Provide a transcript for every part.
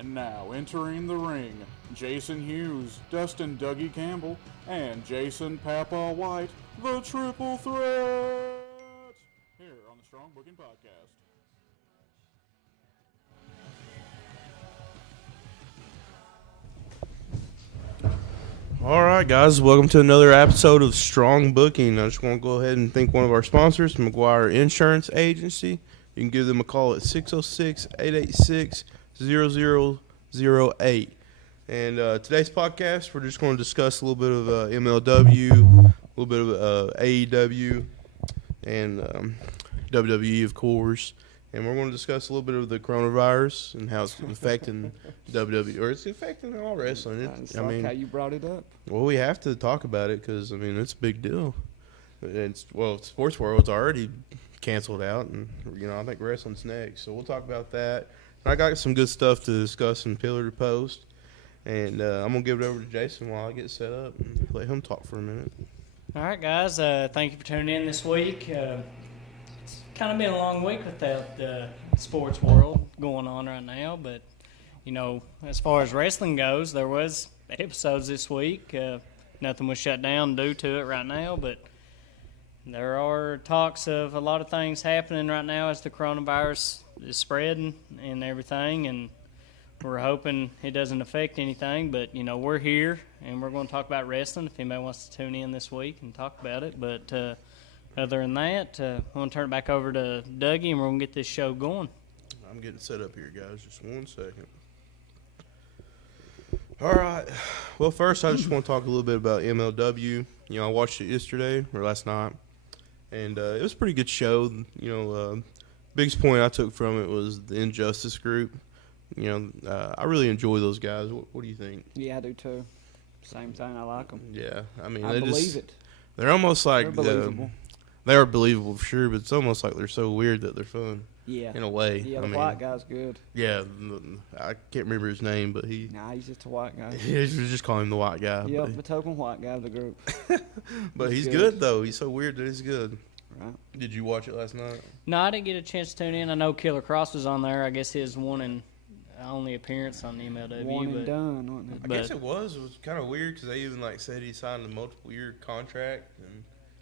And now entering the ring, Jason Hughes, Dustin Dougie Campbell, and Jason Papa White, the Triple Threat! Here on the Strong Booking Podcast. All right, guys, welcome to another episode of Strong Booking. I just want to go ahead and thank one of our sponsors, McGuire Insurance Agency. You can give them a call at 606-886-0008. And today's podcast, we're just going to discuss a little bit of MLW, a little bit of AEW, and WWE, of course. And we're going to discuss a little bit of the coronavirus and how it's affecting WWE, or it's affecting all wrestling. I mean, how you brought it up. Well, we have to talk about it because, I mean, it's a big deal. Sports world's already canceled out, and, I think wrestling's next. So we'll talk about that. I got some good stuff to discuss in Pillar to Post, and I'm going to give it over to Jason while I get set up and let him talk for a minute. All right, guys. Thank you for tuning in this week. It's kind of been a long week without the sports world going on right now, but, as far as wrestling goes, there was episodes this week. Nothing was shut down due to it right now, but there are talks of a lot of things happening right now as the coronavirus is spreading and everything, and we're hoping it doesn't affect anything, but, we're here, and we're going to talk about wrestling if anybody wants to tune in this week and talk about it, but other than that, I'm going to turn it back over to Dougie, and we're going to get this show going. I'm getting set up here, guys. Just 1 second. All right. Well, first, I just want to talk a little bit about MLW. I watched it yesterday, or last night, and it was a pretty good show. Biggest point I took from it was the Injustice group. I really enjoy those guys. What do you think? Yeah, I do too. Same thing. I like them. Yeah. I mean, I believe it. They're almost like they're believable. They are believable for sure, but it's almost like they're so weird that they're fun. Yeah. In a way. Yeah, the white guy's good. Yeah. I can't remember his name, but he's just a white guy. We just call him the white guy. Yeah, the token white guy of the group. But he's good, though. He's so weird that he's good. Right. Did you watch it last night? No, I didn't get a chance to tune in. I know Killer Cross was on there. I guess his one and only appearance on the MLW. One and done, wasn't it? I guess it was. It was kind of weird because they even said he signed a multiple-year contract,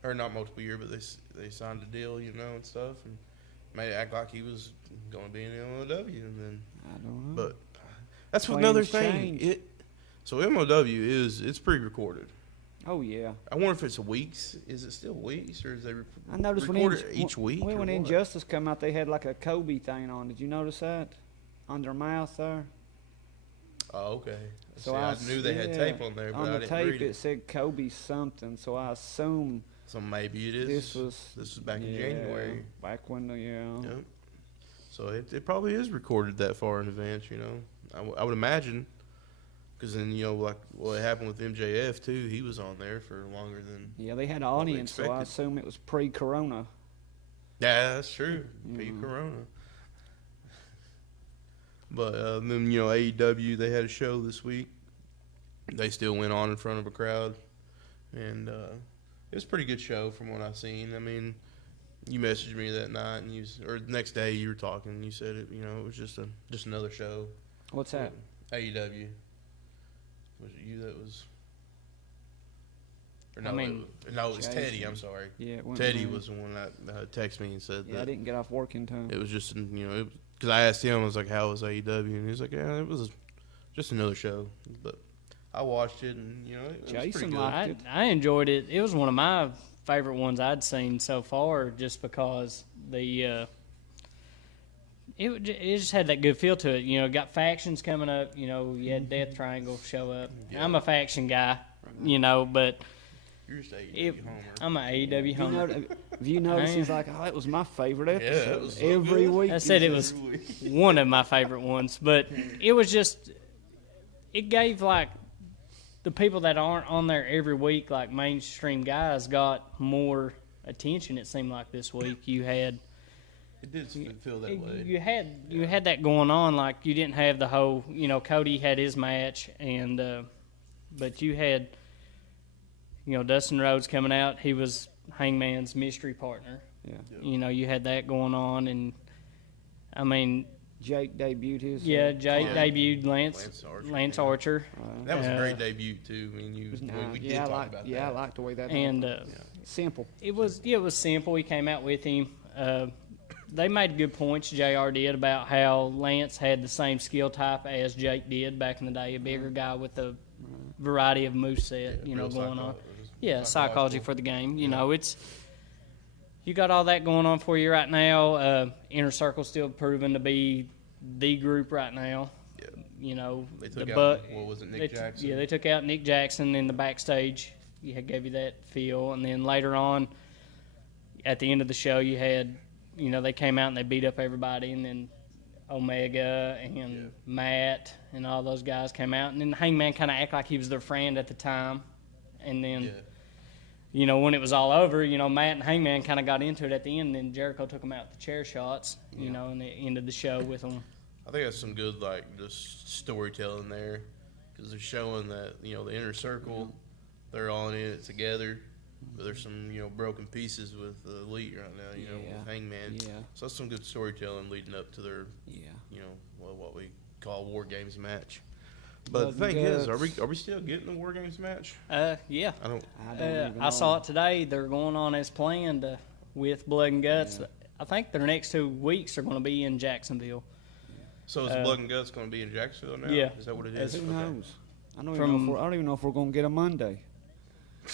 or not multiple-year, but they signed a deal, and stuff, and made it act like he was going to be in the MLW, and then I don't know. But that's another thing. So MLW it's pre-recorded. Oh yeah. I wonder if it's weeks. Is it still weeks, or is they I noticed record it each week? When Injustice come out, they had like a Kobe thing on. Did you notice that on their mouth there? Oh, okay. So I knew they had tape on there, but on I the didn't tape read it. It said Kobe something, so I assume. So maybe it is. This was back in January. Back when Yep. So it probably is recorded that far in advance. I would imagine, because then like what happened with MJF too. He was on there for longer than. Yeah, they had an audience, so I assume it was pre-corona. Yeah, that's true. Pre-corona. But then AEW, they had a show this week. They still went on in front of a crowd, and it was a pretty good show from what I've seen. I mean, you messaged me that night, and or the next day you were talking, and you said it. It was just another show. What's that? AEW. Was it you that was? Or no, it was Teddy. I'm sorry. Yeah, Teddy was the one that texted me and said that. I didn't get off work in time. It was just because I asked him, I was like, "How was AEW?" And he was like, "Yeah, it was just another show." But I watched it, and it was pretty good. I enjoyed it. It was one of my favorite ones I'd seen so far, just because it just had that good feel to it. Got factions coming up. You had Death Triangle show up. Yeah. I'm a faction guy, but you're just AEW homer. I'm an AEW homer. Have you noticed he's like, it was my favorite episode. Yeah, it was so every good. week. I said it was one of my favorite ones, but it was just it gave the people that aren't on there every week, like mainstream guys, got more attention. It seemed like this week you had. It did feel that way. You had that going on. Like you didn't have the whole. Cody had his match, and but you had. Dustin Rhodes coming out. He was Hangman's mystery partner. Yeah. You had that going on, and I mean, Jake debuted his. Jake Yeah. debuted Lance Lance Archer, Archer. That was a great debut too. I mean, we did I talk like. about Yeah, that. I like the way that. And happened. Simple. it was simple. He came out with him. They made good points, JR did, about how Lance had the same skill type as Jake did back in the day, a bigger guy with a variety of moveset, going on. Yeah, psychology for the game. You know, you got all that going on for you right now. Inner Circle's still proven to be the group right now. Yeah. You know, They took out, what was it, Nick Jackson? Yeah, they took out Nick Jackson in the backstage. Gave you that feel. And then later on, at the end of the show, you had, they came out and they beat up everybody. And then Omega and Matt and all those guys came out. And then Hangman kind of acted like he was their friend at the time. And then, when it was all over, Matt and Hangman kind of got into it at the end. And then Jericho took them out with the chair shots, and they ended the show with them. I think that's some good, just storytelling there. Because they're showing that, the Inner Circle, they're all in it together. But there's some, broken pieces with the Elite right now, with Hangman. Yeah. So that's some good storytelling leading up to their, what we call War Games match. But the thing is, are we still getting the War Games match? Yeah. I don't even know. I saw it today. They're going on as planned with Blood and Guts. Yeah. I think their next 2 weeks are going to be in Jacksonville. So is Blood and Guts going to be in Jacksonville now? Yeah. Is that what it is? Who Okay. knows? I don't even know if we're going to get a Monday.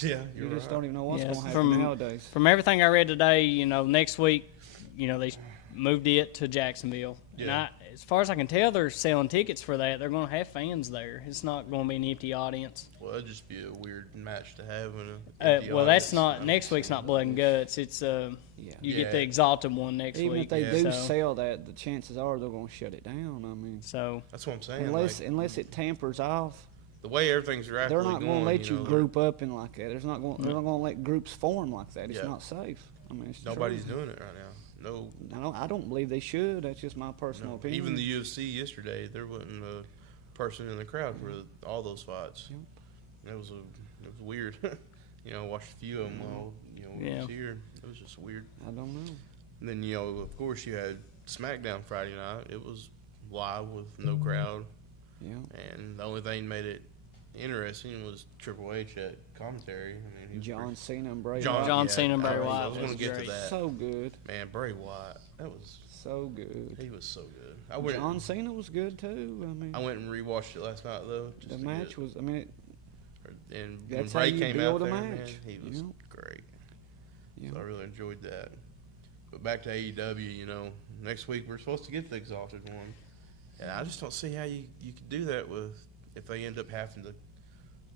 Yeah, You just don't even know what's going to happen from nowadays. From everything I read today, next week, they moved it to Jacksonville. Yeah. And as far as I can tell, they're selling tickets for that. They're going to have fans there. It's not going to be an empty audience. Well, that'd just be a weird match to have in a Well, that's not next week's. Not Blood and Guts. It's you get the Exalted one next Even week. if they do sell that, the chances are they're going to shut it down. I mean, that's what I'm saying. Unless it tampers off. The way everything's rapidly They're not going to let you group up in like that. They're not going to let groups form like that. It's not safe. I mean, it's nobody's true. doing it right now. No. I don't believe they should. That's just my personal opinion. Even the UFC yesterday, there wasn't a person in the crowd for all those fights. It was weird. I watched a few of them while was here. It was just weird. I don't know. And then of course you had SmackDown Friday night. It was live with no crowd. Yeah. And the only thing made it interesting was Triple H at commentary. I mean, John Cena and Bray John Wyatt. Cena and Bray Wyatt. I was going to get to that. So good. Man, Bray Wyatt, that was so good. He was so good. John Cena was good too. I went and rewatched it last night though. The match was. I mean, and when that's Bray how you came build out a there, match. man, he was great. Yeah. So I really enjoyed that. But back to AEW, next week we're supposed to get the Exalted one, and I just don't see how you could do that if they end up having to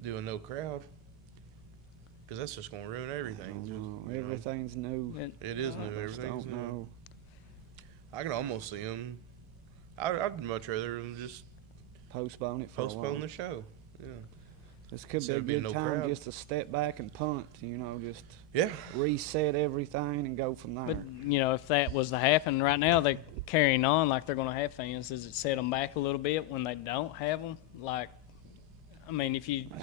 do a no crowd, because that's just going to ruin everything. Everything's new. It is new. Everything's new. Know. I can almost see them. I'd much rather them just postpone it for a while. Postpone the show. Yeah. This could be a good time just to step back and punt, just reset everything and go from there. But, if that was to happen, right now they're carrying on like they're going to have fans. Does it set them back a little bit when they don't have them?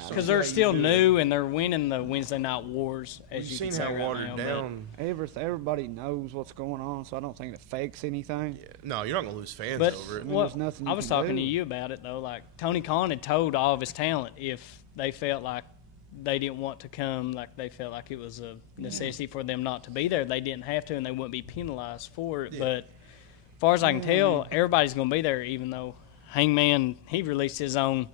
Because they're still new and they're winning the Wednesday Night Wars, as you can see right watered now. Down. Everybody knows what's going on, so I don't think it affects anything. Yeah. No, you're not going to lose fans over it. There's nothing I was talking to you about it, though. Like, Tony Khan had told all of his talent if they felt like they didn't want to come, like they felt like it was a necessity for them not to be there, they didn't have to and they wouldn't be penalized for it. Yeah. But as far as I can tell, everybody's going to be there, even though Hangman, he released his own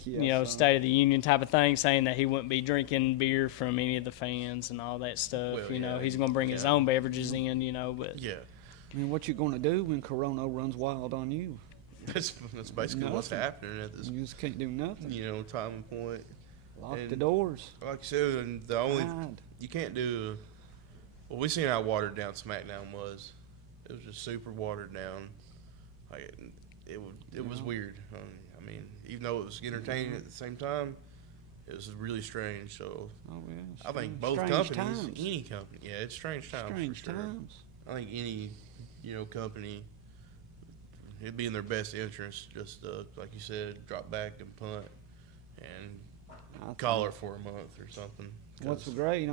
State of the Union type of thing, saying that he wouldn't be drinking beer from any of the fans and all that stuff. Well, he's going to bring his own beverages in, but... Yeah. I mean, what you going to do when Corona runs wild on you? That's basically what's happening at this. You just can't do nothing. Time and point. Lock the doors. Like you said, and you can't do. Well, we seen how watered down SmackDown was. It was just super watered down. Like it was weird. I mean, even though it was entertaining at the same time, it was really strange. So I think both companies, any company, it's strange times. Strange times. I think any company. It'd be in their best interest just like you said, drop back and punt and collar for a month or something. What's great,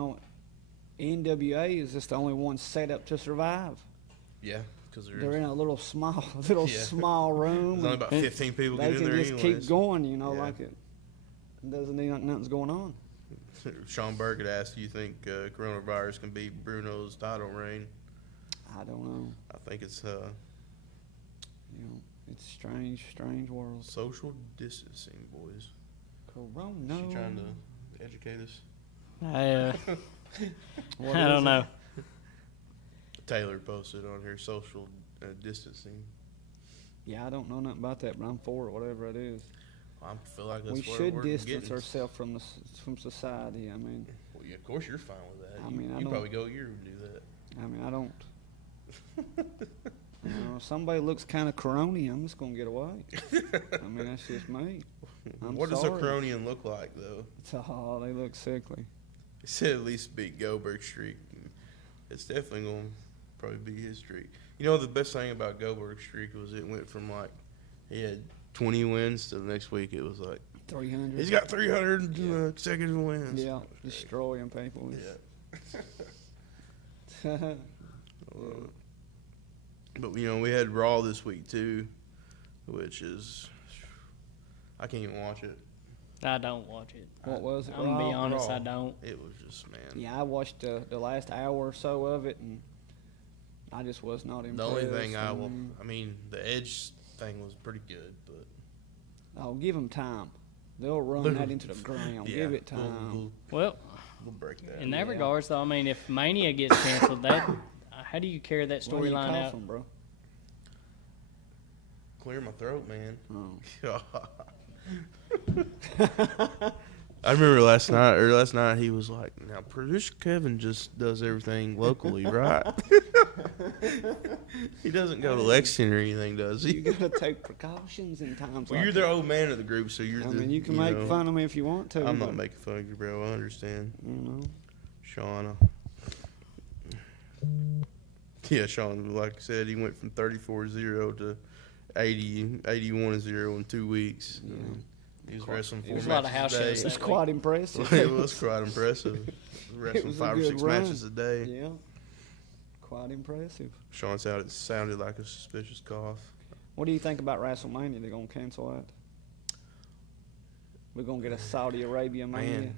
NWA is just the only one set up to survive. Yeah. because they're in a little small room. There's only about 15 people get in there. They can just keep going, yeah. like it doesn't mean nothing's going on. Sean Burke had asked, do you think coronavirus can beat Bruno's title reign? I don't know. I think it's it's strange world. Social distancing, boys. Corona. Is she trying to educate us? I don't know. Taylor posted on her social distancing. Yeah, I don't know nothing about that, but I'm for it, whatever it is. I feel like that's we what should we're distance ourselves from society. I mean, well, yeah, of course you're fine with that. I mean, you probably go a year and do that. I mean, I don't. If somebody looks kind of corony, I'm just gonna get away. I mean, that's just me. What does a coronian look like, though? Oh, they look sickly. He said at least beat Goldberg's streak. It's definitely going to probably be his streak. You know, the best thing about Goldberg's streak was it went from, like, he had 20 wins to the next week it was, like, 300. He's got 300 consecutive wins. Yeah, destroying people. Yeah. But, we had Raw this week, too, which is, I can't even watch it. I don't watch it. What was it? I'm going to be honest, I don't. It was just, man. Yeah, I watched the last hour or so of it, and I just was not impressed. The only thing the Edge thing was pretty good, but. Oh, give them time. They'll run that into the ground. Give it time. We'll break that. In that regards, though, I mean, if Mania gets canceled, how do you carry that storyline out? Coughing, bro? Clear my throat, man. Oh. I remember last night he was like, now producer Kevin just does everything locally, right? He doesn't go to Lexington or anything, does he? You gotta take precautions in times. Well, you're the old man of the group, so you're you can make fun of me if you want to. I'm not making fun of you, bro. I understand. Shauna. Yeah, Sean, like I said, he went from 34-0 to 81-0 in 2 weeks. Yeah. He was wrestling 4 matches a lot of house a day. shows. It was quite impressive. It was quite impressive. Wrestling 5 or 6 matches a day. Yeah, quite impressive. Sean sounded like a suspicious cough. What do you think about WrestleMania? They're going to cancel that? We're going to get a Saudi Arabia Mania?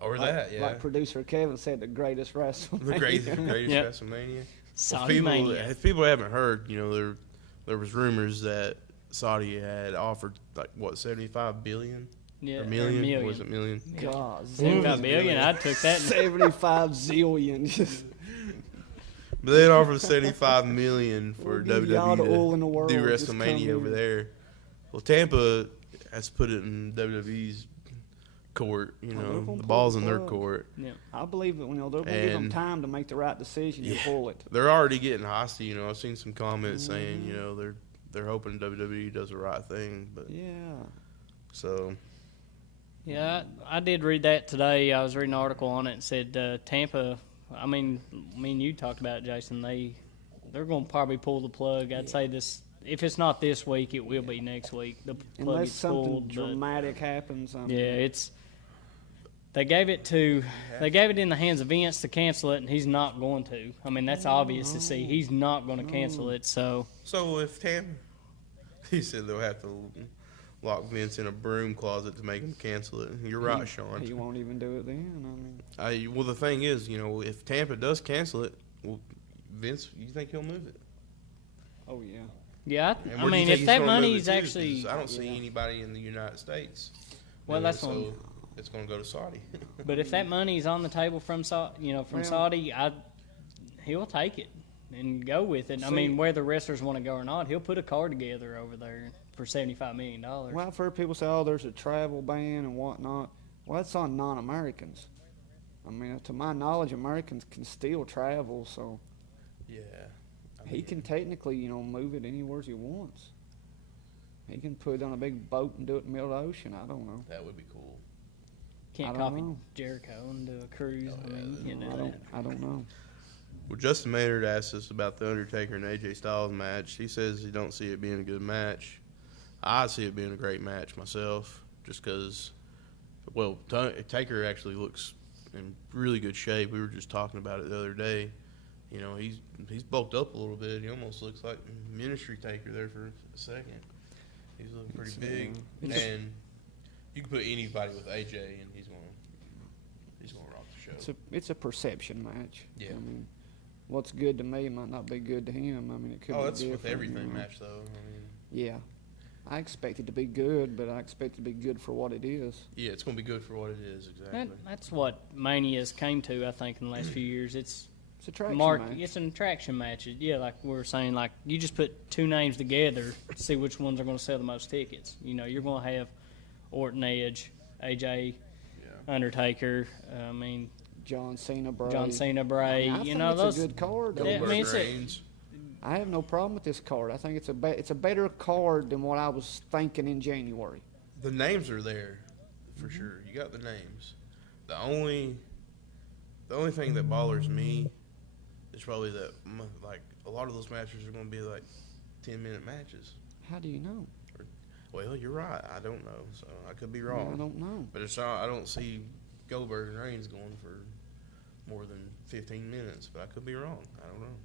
Or Like producer Kevin said, the greatest WrestleMania. The greatest WrestleMania. Saudi Mania. If people haven't heard, there was rumors that Saudi had offered, like, what, $75 billion? Yeah, or million? Was it million? God, 75 billion. I took that. 75 zillion. But they had offered $75 million for We'll give y'all the oil in the WWE world, to do just come WrestleMania over here. there. Well, Tampa has put it in WWE's court. they're The gonna pull ball's the in their plug. court. Yeah. I believe that they're going to give them time to make the right decision and pull it. They're already getting hostile. I've seen some comments saying, they're hoping WWE does the right thing. But Yeah. so. Yeah, I did read that today. I was reading an article on it and said Tampa. I mean, me and you talked about it, Jason. They're going to probably pull the plug. I'd say this. If it's not this week, it will be next week. The plug Unless gets something pulled. dramatic happens. It's. They gave it in the hands of Vince to cancel it, and he's not going to. I mean, that's obvious to see. He's not going to cancel it. So if Tampa, he said they'll have to lock Vince in a broom closet to make him cancel it. You're right, Sean. He won't even do it then. Well, the thing is, if Tampa does cancel it, well, Vince, you think he'll move it? Oh yeah. Yeah, And I where do you mean, think if he's that gonna move money's it to? actually, 'Cause I don't see anybody in the United States. Well, that's so one. it's going to go to Saudi. But if that money's on the table from Saudi, he'll take it and go with it. I mean, whether wrestlers want to go or not, he'll put a card together over there for $75 million. Well, I've heard people say, there's a travel ban and whatnot. Well, that's on non-Americans. I mean, to my knowledge, Americans can still travel, so Yeah. he can technically, move it anywhere he wants. He can put it on a big boat and do it in the middle of the ocean. I don't know. That would be cool. Can't I don't copy know. Jericho and do a cruise. I mean, you can't do that. I don't know. Well, Justin Maynard asked us about the Undertaker and AJ Styles match. He says he don't see it being a good match. I see it being a great match myself, just because, Taker actually looks in really good shape. We were just talking about it the other day. You know, he's bulked up a little bit. He almost looks like Ministry Taker there for a second. He's looking pretty big, and you can put anybody with AJ, and he's gonna rock the show. It's a perception match. Yeah. I mean, what's good to me might not be good to him. I mean, it could be that's different. with everything you know. match, though. I mean, Yeah. I expect it to be good, but I expect it to be good for what it is. yeah, it's gonna be good for what it is, exactly. That's what Mania's came to, I think, in the last few years. It's It's a traction match. It's an attraction match. Yeah, like we were saying, like you just put two names together, see which ones are going to sell the most tickets. You know, you're going to have Orton, Edge, AJ, Undertaker. I mean, John Cena, Bray. Bray. I mean, you think know it's those. a good card. Yeah, I mean, Reigns. I have no problem with this card. I think it's a better card than what I was thinking in January. The names are there, for sure. You got the names. The only thing that bothers me is probably that, like, a lot of those matches are going to be like 10-minute matches. How do you know? Well, you're right. I don't know, so I could be wrong. I don't know. But I don't see Goldberg and Reigns going for more than 15 minutes. But I could be wrong. I don't know.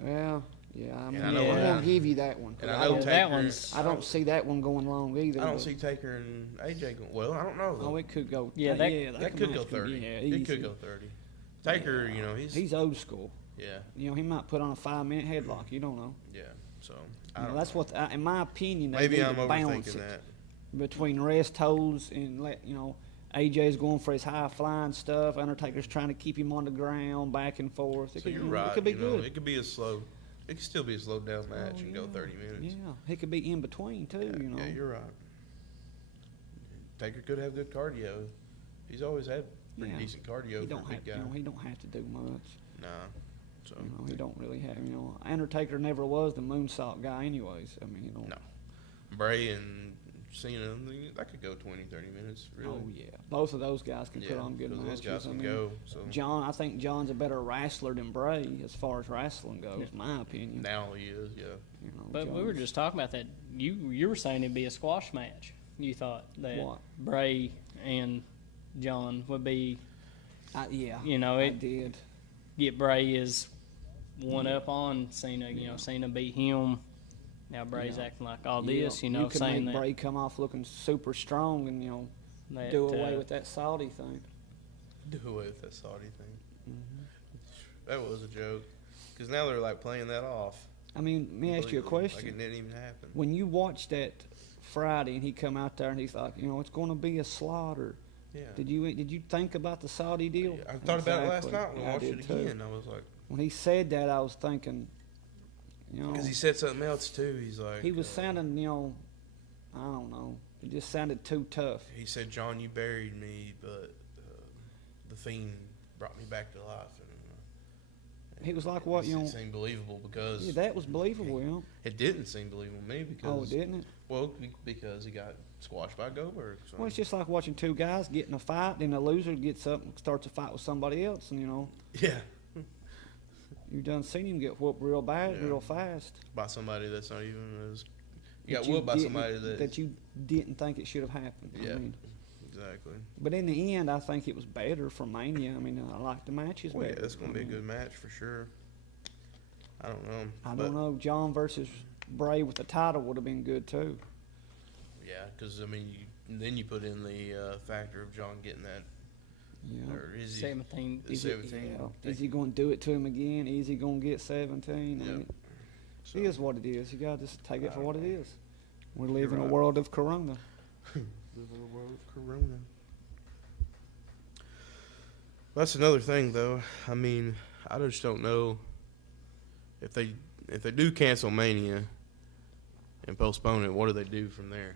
Well, yeah, I mean, I I'm know going to give you that one. And I know Taker. That one's. I don't see that one going long either. I don't see Taker and AJ going. Well, I don't know. Oh, it could go. Yeah, that could go match 30. Yeah, It could go 30. Taker, you know, he's old school. Yeah. You know, he might put on a 5-minute headlock. You don't know. Yeah. So You know, that's what, in my opinion, they maybe need I'm to balance overthinking it that. between rest holds and AJ's going for his high flying stuff. Undertaker's trying to keep him on the ground, back and forth. So you're right. It could be you know, good. it could be a slow. It could still be a slowed down match and go 30 minutes. Yeah, he could be in between too. Yeah, You know. yeah, you're right. Taker could have good cardio. He's always had pretty decent cardio He for a don't big have, guy. he don't have to do much. Nah. So He don't really have. Undertaker never was the moonsault guy, anyways. I mean, no. Bray and Cena, that could go 20, 30 minutes. Really. Oh yeah, both of those guys can put on good those matches. guys can go. So I think John's a better wrestler than Bray as far as wrestling goes, my opinion. now he is. Yeah. But we were just talking about that. You were saying it'd be a squash match. You thought that What? Bray and John would be. Yeah. I did. Get Bray as one up on Cena. Cena beat him. Now Bray's acting like all this. You could saying make that Bray come off looking super strong and do away with that Saudi thing. Do away with that Saudi thing. That was a joke. Because now they're like playing that off. I mean, let me ask you a question. Like it didn't even happen. When you watched that Friday and he come out there and he's like, it's going to be a slaughter. Yeah. Did you think about the Saudi deal? I thought about it last Exactly. night when I watched it too. again. I was like, When he said that, I was thinking, because he said something else too. He's like, he was sounding, I don't know. It just sounded too tough. He said, "John, you buried me, but the Fiend brought me back to life." And He was like, what, It seemed believable because that was believable, it didn't seem believable to me because. Oh, didn't it? Well, because he got squashed by Goldberg. So. Well, it's just like watching two guys get in a fight, then the loser gets up and starts a fight with somebody else, and Yeah. you've done seen him get whooped real bad, real fast. By somebody that's not even as. You That got whooped by didn't- somebody that you didn't think it should have happened. Yeah. I mean, exactly. but in the end, I think it was better for Mania. I mean, I like the matches Well, better. yeah, it's going to be a good match for sure. I don't know. I don't know. John versus Bray with the title would have been good too. Yeah, because I mean, then you put in the factor of John getting that. Yeah. Or is he 17. the 17? Is he going to do it to him again? Is he going to get 17? I mean, So, it is what it is. You got to just take it for what it is. We live You're in a right. world of Corona. Live in a world of Corona. That's another thing, though. I mean, I just don't know if they do cancel Mania and postpone it. What do they do from there?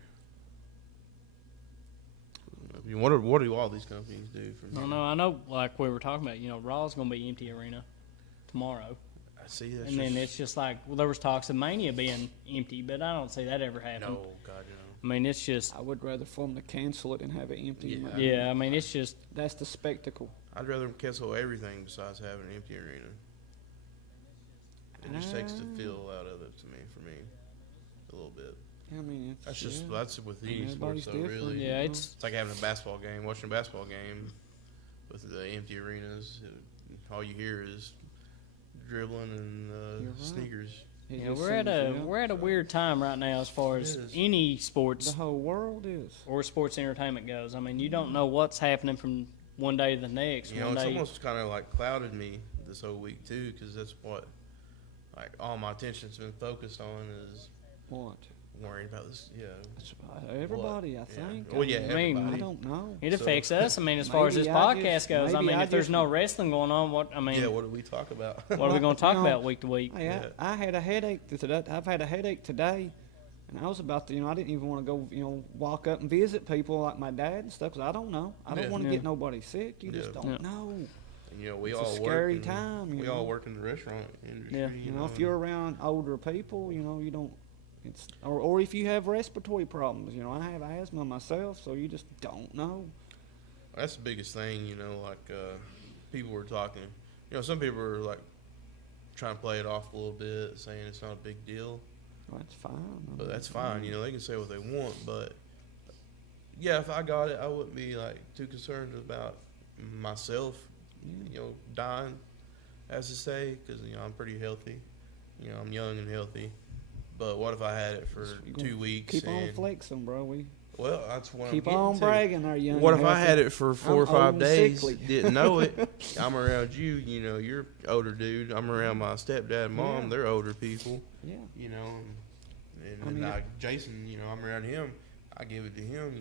I mean, what do all these companies do from there? No, I know. Like we were talking about, Raw's going to be empty arena tomorrow. I see that. And then it's just like, there was talks of Mania being empty, but I don't see that ever happen. no, God, I mean, it's just, I would rather for them to cancel it and have it empty. Yeah. yeah, I mean, it's just, That's the spectacle. I'd rather cancel everything besides having an empty arena. It just takes the feel out of it for me, a little bit. I mean, That's with any Everybody's sports though, different. really. yeah, It's like having a basketball game, watching a basketball game with the empty arenas. All you hear is dribbling and You're right. sneakers. It Yeah, just we're at seems, a we're at a weird time right now as far as It is. any the sports whole world is. or sports entertainment goes. I mean, you don't know what's happening from one day to the next. You know, One it's day, almost kind of like clouded me this whole week too, because that's what like all my attention's been focused on is What? worrying about this. Yeah, It's everybody, I think. Well, yeah, I mean, everybody. I don't know. it So- affects us. I mean, as far as this Maybe I podcast just- goes, I maybe mean, I if there's just- no wrestling going on, what I mean, Yeah, what do we talk about? what are we going to talk You know, about week to week? Hey, Yeah. I had a headache today. I've had a headache today, and I was about to, I didn't even want to go, walk up and visit people like my dad and stuff, because I don't know. I don't Yeah. want to Yeah. get nobody sick. You just Yeah. don't Yeah. know. And, you know, we It's a all scary work in, time, you We know. all work in the restaurant industry. Yeah. You know, if you're around older people, you don't. It's or if you have respiratory problems. I have asthma myself, so you just don't know. That's the biggest thing, like people were talking. Some people are like trying to play it off a little bit, saying it's not a big deal. Well, that's fine. I But mean, that's fine, they can say what they want. But yeah, if I got it, I wouldn't be like too concerned about myself, Yeah. dying, as to say, because I'm pretty healthy. I'm young and healthy. But what if I had it for You gonna 2 weeks? Keep on and, flexing, bro. We Well, that's what keep I'm getting on to. bragging, our young. What if and I had healthy. it for 4 or I'm 5 old and days, sickly. didn't know it? I'm around you, you're older dude. I'm around my stepdad and mom, Yeah. they're older people, Yeah. and I mean, Jason, I'm around him, I give it to him,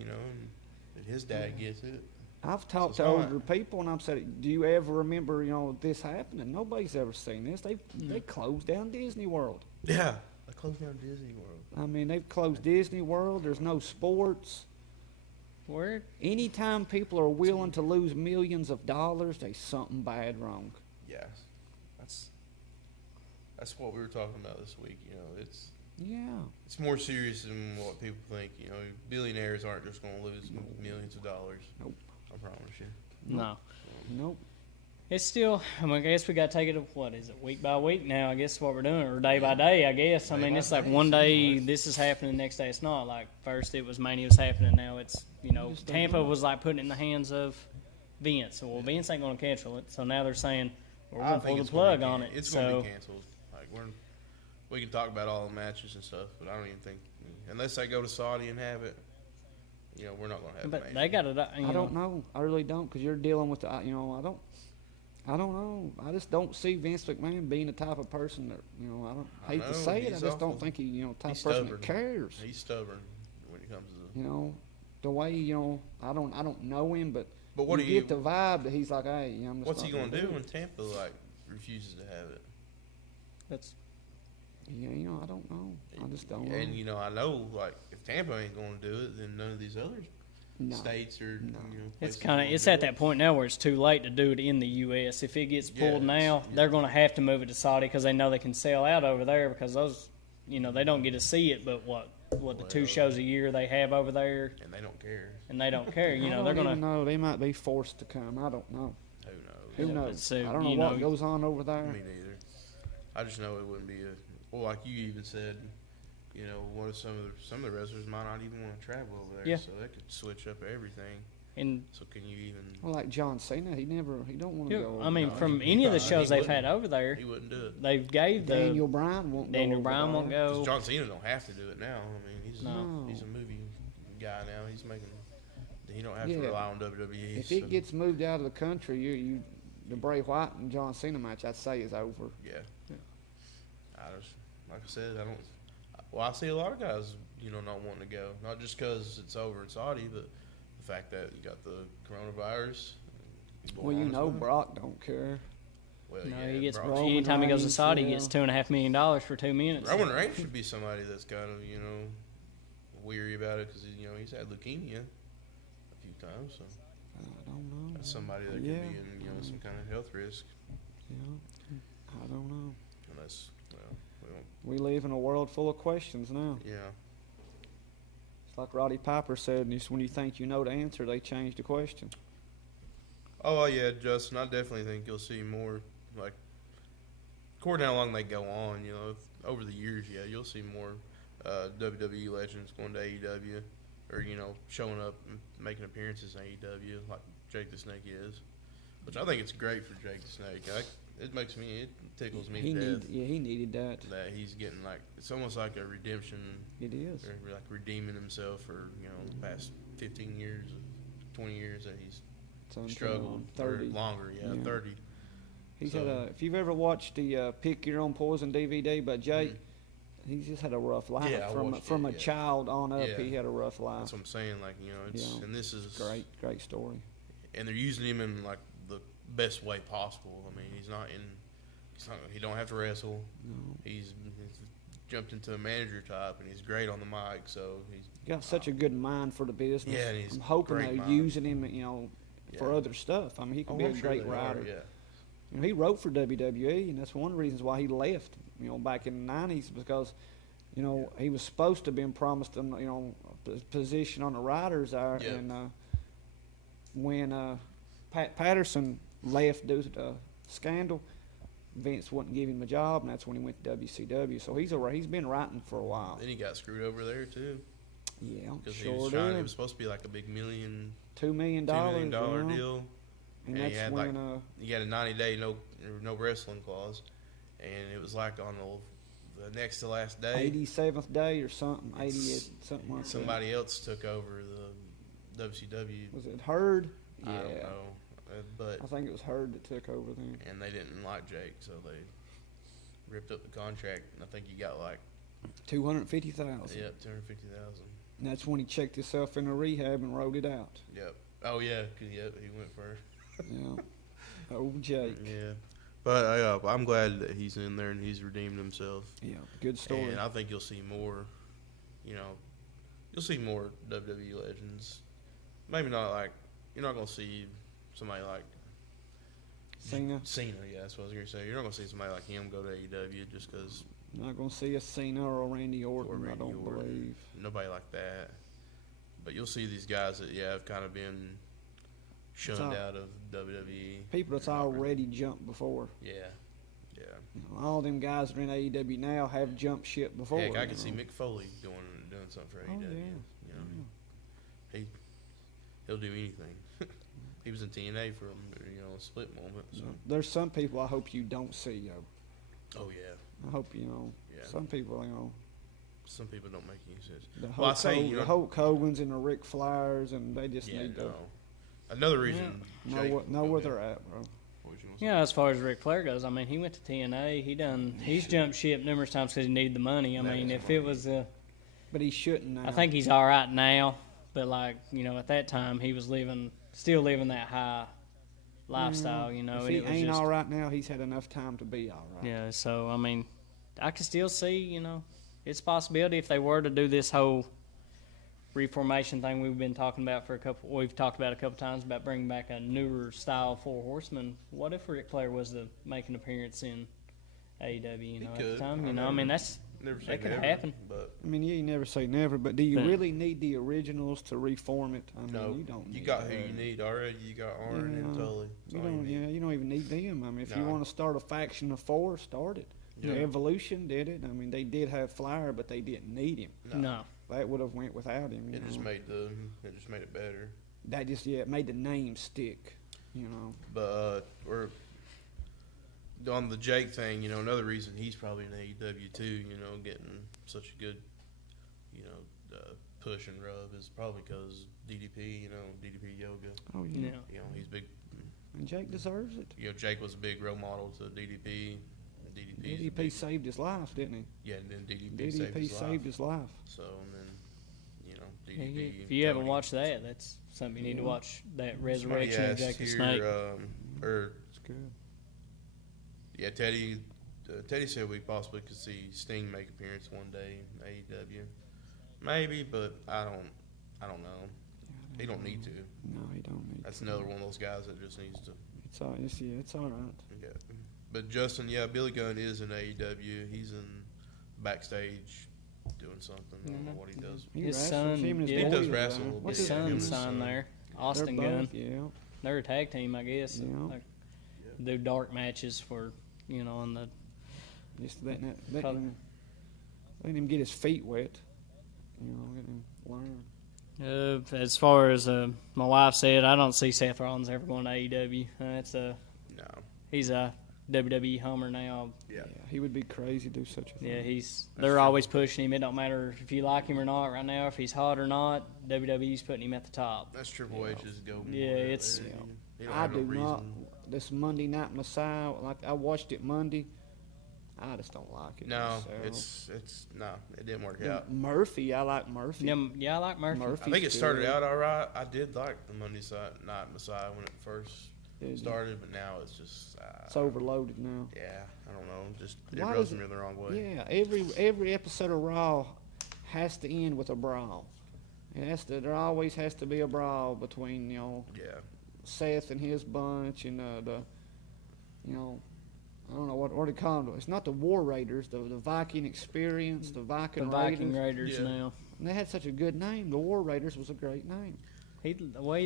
and his dad gets it. I've talked So to it's fine. older people, and I've said, "Do you ever remember, this happening?" Nobody's ever seen this. They closed down Disney World. Yeah, I closed down Disney World. I mean, they've closed Disney World. There's no sports. Where Anytime people are willing to lose millions of dollars, there's something bad wrong. Yeah, that's what we were talking about this week. Yeah. It's more serious than what people think. Billionaires aren't just going to lose millions of dollars. Nope. I promise you. no. Nope. It's still, I guess we got to take it, what is it, week by week now, I guess is what we're doing, or day by day, I guess. I Day mean, by it's like day, one day seems like. this is happening, the next day it's not. Like, first it was Mania was happening, now it's, just don't Tampa know. was like putting it in the hands of Vince. Well, Vince ain't going to cancel it, so now they're saying, we're I going to think pull the it's gonna plug be on it. It's going to So, be canceled. Like we can talk about all the matches and stuff, but I don't even think unless they go to Saudi and have it, we're not going to have. but Mania. they got it, I don't know. I really don't, because you're dealing with I don't know. I just don't see Vince McMahon being the type of person that I don't hate know, to say it. I he's just don't awful. think he type He's of person stubborn. that cares. He's stubborn when it comes to. The way I don't know him, but But you get the vibe that he's like, hey, I'm just What's he not going to do it. when Tampa refuses to have it? that's, Yeah, I don't know. I just don't know. And I know if Tampa ain't going to do it, then none of these other No. states or No. it's places kind of, gonna it's do at it. that point now where it's too late to do it in the U.S. If it gets pulled Yeah, now, it's- they're going to have to move it to Saudi because they know they can sell out over there because those, they don't get to see it. But the 2 shows a year they have over there, and they don't care. and they don't care. I They're don't going even to. know. They might be forced to come. I don't know. Who knows? Who Yeah, but knows? so, I don't know you what know- goes on over there. Me neither. I just know it wouldn't be like you even said. What if some of the wrestlers might not even want to travel over there? Yeah. So that could switch up everything. And So can you even? Well, like John Cena, he don't want to go. I mean, No, from he- any of the he shows they've wouldn't. had over there, He wouldn't do it. they've gave the Daniel Bryan won't go. Daniel over Bryan won't there. go. John Cena don't have to do it now. I mean, he's No. he's a movie guy now. He's making. He don't have Yeah. to rely on WWE. If so, it gets moved out of the country, the Bray Wyatt and John Cena match, I'd say is over. yeah. I just like I said, I don't. Well, I see a lot of guys, not wanting to go. Not just because it's over in Saudi, but the fact that you got the coronavirus. Well, going on as well. Brock don't care. Well, No, yeah, he gets Brock- Roman anytime he goes to Reigns, Saudi, he yeah. gets $2.5 million for 2 minutes. Roman Reigns should be somebody that's kind of weary about it because he's had leukemia a few times. So I don't know. that's somebody that Yeah. could be in some kind of health risk. I don't know. Unless we don't. We live in a world full of questions now. Yeah. It's like Roddy Piper said, when you think you know the answer, they change the question. Oh well, yeah, Justin. I definitely think you'll see more according to how long they go on. Over the years, yeah, you'll see more WWE legends going to AEW, or showing up and making appearances in AEW like Jake the Snake is, which I think it's great for Jake the Snake. it tickles me He to death. he needed that. That he's getting it's almost like a redemption. It is. Or like redeeming himself for the past 15 years, 20 years that he's struggled 30 or longer. Yeah, 30. He's had a. If you've ever watched the Pick Your Own Poison DVD by Jake, he's just had a rough life. Yeah, from a child on up, Yeah. he had a rough life. That's what I'm saying. And this is Great story. And they're using him in the best way possible. I mean, he don't have to wrestle. No. He's jumped into a manager type, and he's great on the mic. So he's got such a good mind for the business. Yeah, and he's I'm hoping great they're mind. using him, for other stuff. I mean, he could be a I'm sure great they writer. are, yeah. He wrote for WWE, and that's one of the reasons why he left. Back in the '90s, because he was supposed to have been promised a position on the writers there, and when Pat Patterson left due to the scandal, Vince wouldn't give him a job, and that's when he went to WCW. So he's been writing for a while. Then he got screwed over there too. Yeah, Because sure it was supposed to be like a big $2 million deal. and And that's he had when he had a 90-day no wrestling clause, and it was like on the next to last day, 87th day or something, 80th, something like somebody else took over the WCW. that. Was it Hurd? Yeah, I don't know, but I think it was Hurd that took over then. and they didn't like Jake, so they ripped up the contract. And I think he got $250,000. $250,000. And that's when he checked himself into rehab and wrote it out. Yep. Oh yeah, 'cause he went first. Yeah. Old Jake. Yeah. But I'm glad that he's in there and he's redeemed himself. Yeah, good story. And I think you'll see more, you'll see more WWE legends. Maybe not you're not going to see somebody like Cena. Yeah, that's what I was going to say. You're not going to see somebody like him go to AEW just because. Not going to see a Cena or a Randy Orton, I don't believe. Nobody like that. But you'll see these guys that, have kind of been shunned out of WWE. People that's already jumped before. Yeah. All them guys that are in AEW now have jumped ship before. Heck, I can see Mick Foley doing something for AEW. He'll do anything. He was in TNA for a split moment. So. There's some people I hope you don't see, yo. Oh yeah. I hope some people, Some people don't make any sense. The Hulk Hogan's and the Ric Flairs, and they just need to Another reason. know where they're at, bro. As far as Ric Flair goes, I mean, he went to TNA. He's jumped ship numerous times because he needed the money. I mean, if it was but he shouldn't now. I think he's all right now, but at that time he was still living that high lifestyle. If he ain't all right now, he's had enough time to be all right. Yeah, so I mean, I can still see, it's a possibility if they were to do this whole reformation thing we've talked about a couple times about bringing back a newer style Four Horsemen. What if Ric Flair was to make an appearance in AEW? At the time, I mean that could happen. But I mean, you never say never, but do you really need the originals to reform it? I mean, no, you don't. You got who you need already. You got Arn and Tully. You don't even need them. I mean, if you want to start a faction of four, start it. Yeah. Evolution did it. I mean, they did have Flair, but they didn't need him. No. That would have went without him. It just made it better. That just it made the name stick. But we're on the Jake thing. Another reason he's probably in AEW too. Getting such a good, push and rub is probably because DDP. DDP Yoga. Oh yeah. He's big. And Jake deserves it. Jake was a big role model to DDP. DDP saved his life, didn't he? Yeah, and then DDP saved his life. So, and then, DDP. If you haven't watched that, that's something you need to watch. That Resurrection of Jake the Snake. It's good. Yeah, Teddy said we possibly could see Sting make appearance one day in AEW. Maybe, but I don't know. He don't need to. No, he don't need That's to. another one of those guys that just needs to. It's all right. Yeah. But Justin, Billy Gunn is in AEW. He's in backstage doing something. I don't know what he does. His son, he does wrestle. His son's signed there. Austin Gunn. Yeah. They're a tag team, I guess. Yeah. Do dark matches for, on the. Just letting him get his feet wet. Letting him learn. As far as my wife said, I don't see Seth Rollins ever going to AEW. No. He's WWE Hummer now. Yeah. He would be crazy to do such a thing. Yeah, they're always pushing him. It don't matter if you like him or not right now, if he's hot or not, WWE's putting him at the top. That's Triple H's go. Yeah, it's. I do not. This Monday Night Messiah, like I watched it Monday. I just don't like it. No, myself. it didn't work out. Murphy, I like Murphy. Yeah, I like Murphy. I think it started out all right. I did like the Monday Night Messiah when it first started, but now it's just it's overloaded now. Yeah, I don't know. Just it Why rubs does me the wrong way. Yeah, every episode of Raw has to end with a brawl. There always has to be a brawl between Seth and his bunch and I don't know what to call them. It's not the War Raiders, the Viking Experience, the Viking Raiders now. And they had such a good name. The War Raiders was a great name. He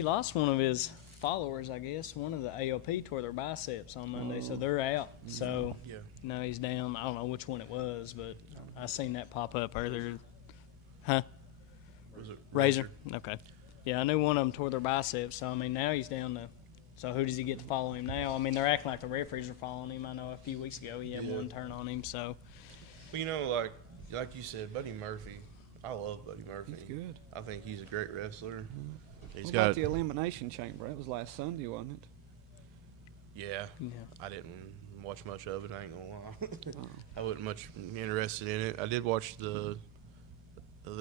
lost one of his followers, I guess. One of the AOP tore their biceps on Monday, so they're out. So now he's down. I don't know which one it was, but I seen that pop up earlier. Huh? Was it Razor? Okay. Yeah, I knew one of them tore their biceps. So, I mean, now he's down to. So who does he get to follow him now? I mean, they're acting like the referees are following him. I know a few weeks ago he had one turn on him. So, well, like you said, Buddy Murphy. I love Buddy Murphy. He's good. I think he's a great wrestler. What about the Elimination Chamber? That was last Sunday, wasn't it? Yeah. I didn't watch much of it. I ain't gonna lie. I wasn't much interested in it. I did watch the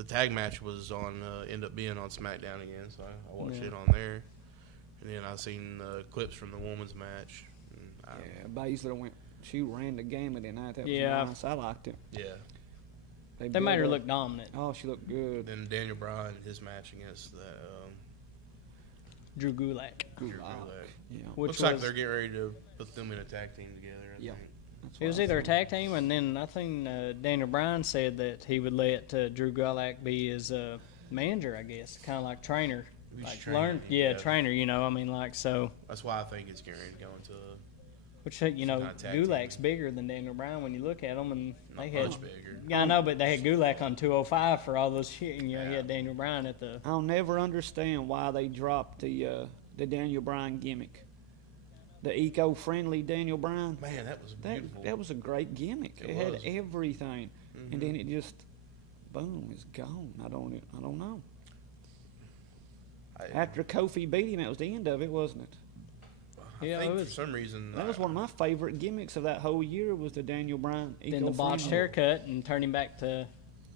tag match was on end up being on SmackDown again, so I watched it on there. And then I seen clips from the women's match. Baszler she ran the gamut in that. That was nice. I liked it. Yeah. They made her look dominant. Oh, she looked good. Then Daniel Bryan, his match against Drew Gulak. Yeah. Looks like they're getting ready to put them in a tag team together, I think. It was either a tag team, and then I think Daniel Bryan said that he would let Drew Gulak be his manager, I guess, kind of like trainer. Trainer, I mean, like, so. That's why I think it's getting ready to go into which, Gulak's bigger than Daniel Bryan when you look at them, and they had. Much bigger. Yeah, I know, but they had Gulak on 205 for all those shit, and, you had Daniel Bryan at the. I'll never understand why they dropped the Daniel Bryan gimmick. The eco-friendly Daniel Bryan. Man, that was beautiful. That was a great gimmick. It had everything, and then it just, boom, it's gone. I don't know. After Kofi beat him, that was the end of it, wasn't it? I think for some reason that was one of my favorite gimmicks of that whole year was the Daniel Bryan. Then the botched haircut and turn him back to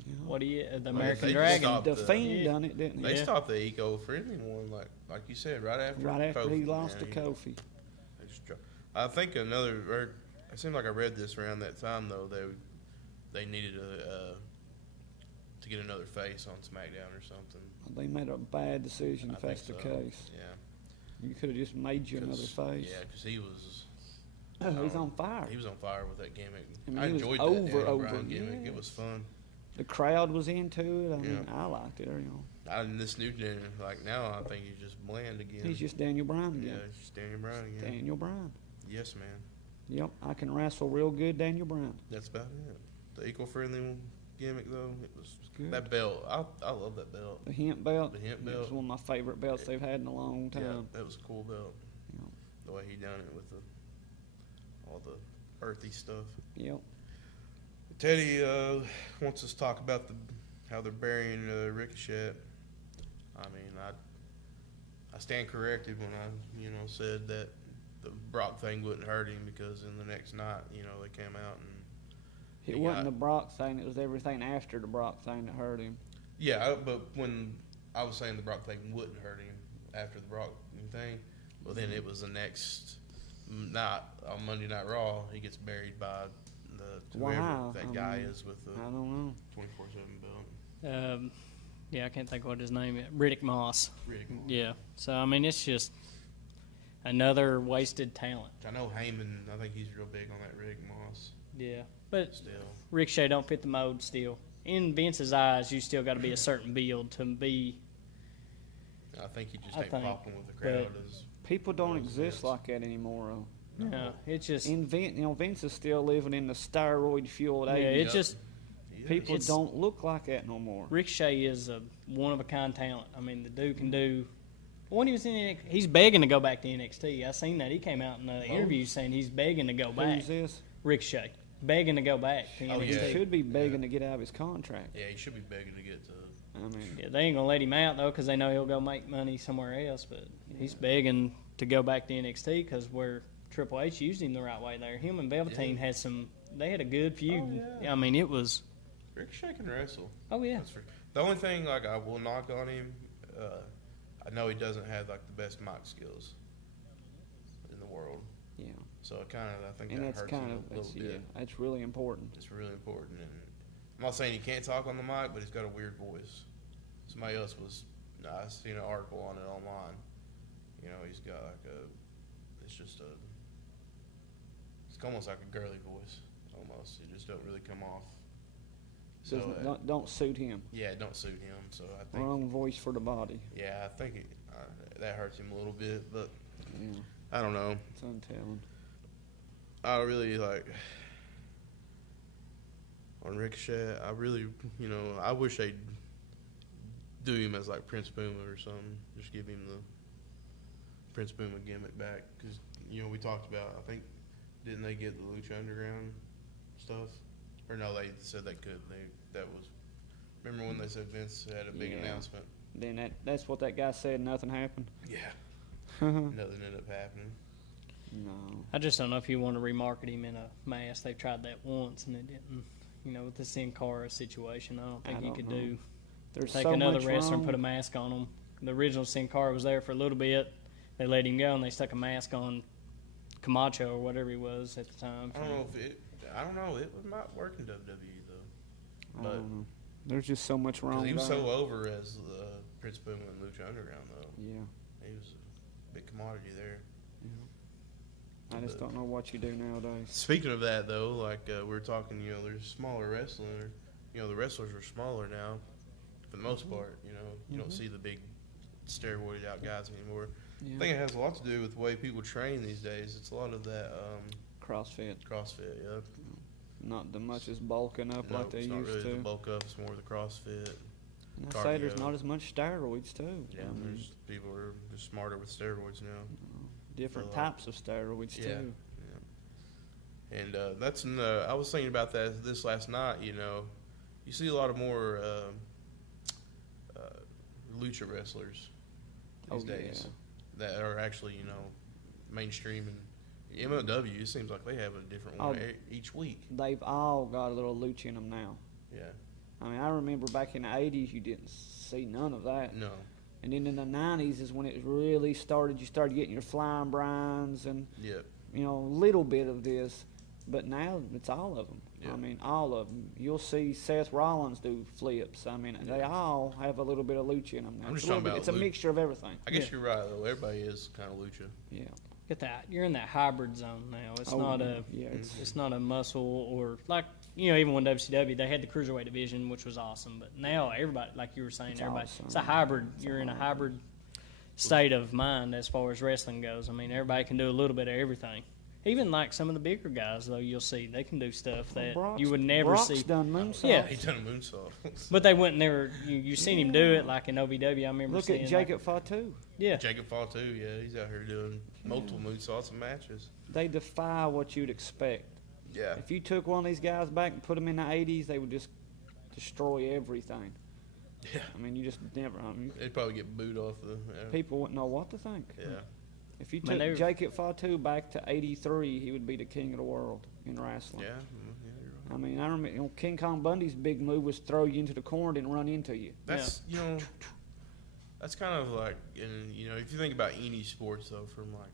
the American Dragon. The Fiend done it, didn't he? They stopped the eco-friendly one, like you said, right after Kofi, he lost to Kofi. I think it seemed like I read this around that time though. They needed to get another face on SmackDown or something. They made a bad decision if that's the case. Yeah. You could have just made you another face. Yeah, because he was. He's on fire. He was on fire with that gimmick. I enjoyed that Daniel Bryan gimmick. Yeah. It was fun. The crowd was into it. I mean, I liked it. And this new Daniel, now I think he's just bland again. He's just Daniel Bryan again. Yeah, he's just Daniel Bryan again. Daniel Bryan. Yes, man. Yep, I can wrestle real good, Daniel Bryan. That's about it. The eco-friendly gimmick, though, it was good. That belt. I love that belt. The hemp belt? The hemp belt. It was one of my favorite belts they've had in a long time. Yeah, that was a cool belt. Yep. The way he done it with all the earthy stuff. Yep. Teddy wants us to talk about how they're burying Ricochet. I mean, I stand corrected when I said that the Brock thing wouldn't hurt him because in the next night, they came out and it wasn't the Brock thing; it was everything after the Brock thing that hurt him. Yeah, but when I was saying the Brock thing wouldn't hurt him after the Brock thing, well, then it was the next night on Monday Night Raw. He gets buried by whoever that guy is with the 24/7 belt. Yeah, I can't think what his name is. Riddick Moss. Yeah. So, I mean, it's just another wasted talent. I know Heyman, I think he's real big on that Riddick Moss. Yeah. But still, Ricochet don't fit the mold still. In Vince's eyes, you still got to be a certain build to be. I think he just ain't popping with the crowd. People don't exist like that anymore. No, it's just. Vince is still living in the steroid-fueled age. Yeah, it's just. People don't look like that no more. Ricochet is a one-of-a-kind talent. I mean, the dude can do When he was in, he's begging to go back to NXT. I seen that. He came out in the interview saying he's begging to go back. Who's this? Ricochet. Begging to go back to NXT. He should be begging to get out of his contract. Yeah, he should be begging to get to. Yeah, they ain't gonna let him out though, because they know he'll go make money somewhere else. But he's begging to go back to NXT because where Triple H used him the right way there. Him and Velveteen had some. They had a good feud. Oh, yeah. I mean, it was. Ricochet can wrestle. Oh yeah. The only thing like I will knock on him, I know he doesn't have like the best mic skills in the world. Yeah. So it kind of I think And that that's hurts kind him of a little bit. that's really important. It's really important, and I'm not saying he can't talk on the mic, but he's got a weird voice. Somebody else was. I seen an article on it online. You know, he's got like a. It's just a. It's almost like a girly voice. Almost, it just don't really come off. So Don't suit him. yeah, it don't suit him. So I think. Wrong voice for the body. Yeah, I think that hurts him a little bit, but Yeah, I don't know. it's untelling. I really like on Ricochet. I really, I wish they'd do him as like Prince Puma or something. Just give him the Prince Puma gimmick back because we talked about. I think didn't they get the Lucha Underground stuff? Or no, they said they could. That was. Remember when they said Vince had a big announcement? Then that's what that guy said. Nothing happened. Yeah. Nothing ended up happening. No. I just don't know if you want to remarket him in a mask. They've tried that once and it didn't. With the Sin Cara situation, I don't think you could do. There's Take so another much wrestler wrong. and put a mask on him. The original Sin Cara was there for a little bit. They let him go and they stuck a mask on Camacho or whatever he was at the time. I don't know if it. I don't know. It might work in WWE though. I But don't know. There's just so much wrong. he was about so it. over as Prince Puma and Lucha Underground though. Yeah. He was a big commodity there. I just don't know what you do nowadays. Speaking of that, though, like we were talking, there's smaller wrestling. The wrestlers are smaller now, for the most part. You don't see the big steroided out guys anymore. Yeah. I think it has a lot to do with the way people train these days. It's a lot of that CrossFit. CrossFit, yeah. Not the much as bulking up No, like they it's used not really to. the bulk up. It's more the CrossFit. And I say there's cardio. not as much steroids too. Yeah, I mean, there's people are just smarter with steroids now. different so, types of steroids yeah. too. And that's I was thinking about this last night. You see a lot of more lucha wrestlers these days that are actually mainstream and MLW. It seems like they have a different one each week. They've all got a little lucha in them now. Yeah. I mean, I remember back in the 80s, you didn't see none of that. No. And then in the 90s is when it really started. You started getting your Flying Bryans and, Yep. a little bit of this. But now it's all of them. Yeah. I mean, all of them. You'll see Seth Rollins do flips. I mean, they all have a little bit of lucha in them now. I'm just It's a little talking about It's a mixture of everything. I guess you're right though. Everybody is kind of lucha. Yeah. Get that. You're in that hybrid zone now. It's not a. Yeah, It's not a muscle or like even when WCW they had the cruiserweight division, which was awesome. But now everybody, like you were saying, everybody awesome. it's a hybrid. You're in a hybrid state of mind as far as wrestling goes. I mean, everybody can do a little bit of everything. Even like some of the bigger guys, though, you'll see they can do stuff that you would never Brock's see. done moonsaults. Yeah. He done a moonsault. But they wouldn't never. You seen him do it like in OVW. I remember. Look seeing at Jacob Fatu. Yeah. Jacob Fatu, yeah, he's out here doing multiple moonsaults and matches. They defy what you'd expect. Yeah. If you took one of these guys back and put them in the 80s, they would just destroy everything. Yeah. I mean, you just never. I mean, They'd probably get booed off the. people wouldn't know what to think. Yeah. If you Man, took they- Jacob Fatu back to 83, he would be the king of the world in wrestling. Yeah. You're right. I mean, I remember King Kong Bundy's big move was throw you into the corner and run into you. That's that's kind of like, if you think about any sports though, from like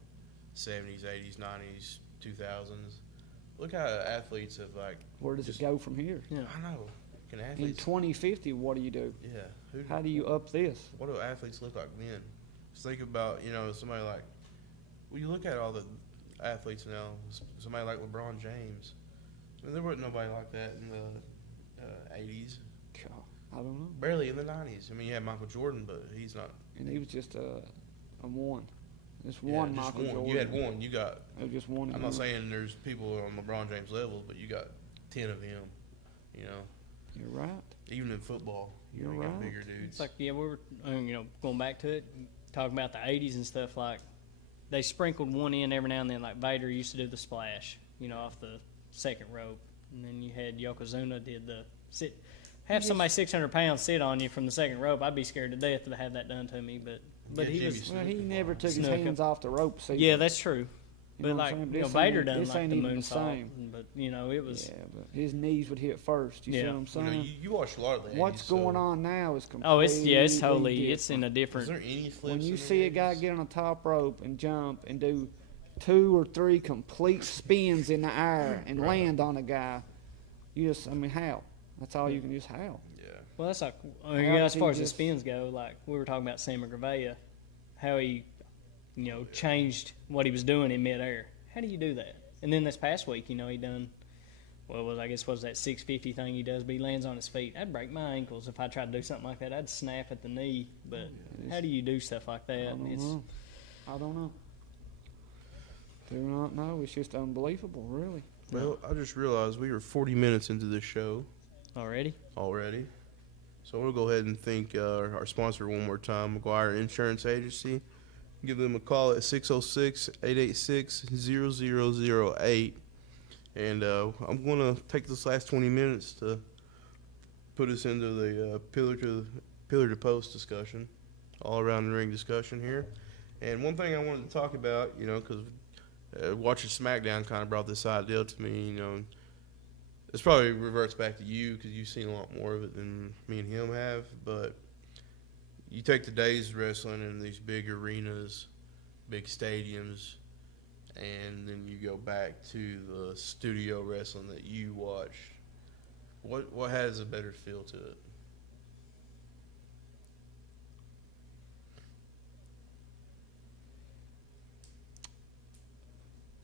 70s, 80s, 90s, 2000s, look how athletes have like. Where does it go from here? Yeah. I know. Can In athletes? 2050, what do you do? Yeah. How do you up this? What do athletes look like then? Just think about somebody like. Well, you look at all the athletes now. Somebody like LeBron James. I mean, there wasn't nobody like that in the 80s. God, I don't know. Barely in the 90s. I mean, you had Michael Jordan, but he's not. And he was just a one. Just Yeah, one just Michael one. Jordan. You had one. You got. It was just one. I'm not saying there's people on LeBron James level, but you got 10 of him. You're right. Even in football, You're got right. bigger dudes. It's like we were going back to it. talking about the 80s and stuff, like, they sprinkled one in every now and then, like Vader used to do the splash, off the second rope. And then you had Yokozuna did the sit. Have somebody 600 pounds sit on you from the second rope. I'd be scared to death to have that done to me. But he was. Well, he never took his hands off the rope. So yeah, that's true. But Vader done like the moonsault. But it was. Yeah, but his knees would hit first. You see what I'm saying? You watch a lot of the 80s. What's going on now is completely. Oh, it's totally different. it's in a different. Is there any flips? When you see a guy get on the top rope and jump and do 2 or 3 complete spins in the air and land on a guy, how? That's all you can just how. Yeah. Well, that's like as far as the spins go. Like we were talking about Sam Gravea, how he. Changed what he was doing in midair. How do you do that? And then this past week, he done, was that 650 thing he does, but he lands on his feet. I'd break my ankles if I tried to do something like that. I'd snap at the knee. But how do you do stuff like that? I don't know. Do not know. It's just unbelievable, really. Well, I just realized we were 40 minutes into this show. Already. So we'll go ahead and thank our sponsor one more time, McGuire Insurance Agency. Give them a call at 606-886-0008. And I'm going to take this last 20 minutes to put us into the pillar to post discussion, all around the ring discussion here. And one thing I wanted to talk about, because watching SmackDown kind of brought this idea to me, this probably reverts back to you because you've seen a lot more of it than me and him have, but you take today's wrestling in these big arenas, big stadiums, and then you go back to the studio wrestling that you watched. What has a better feel to it?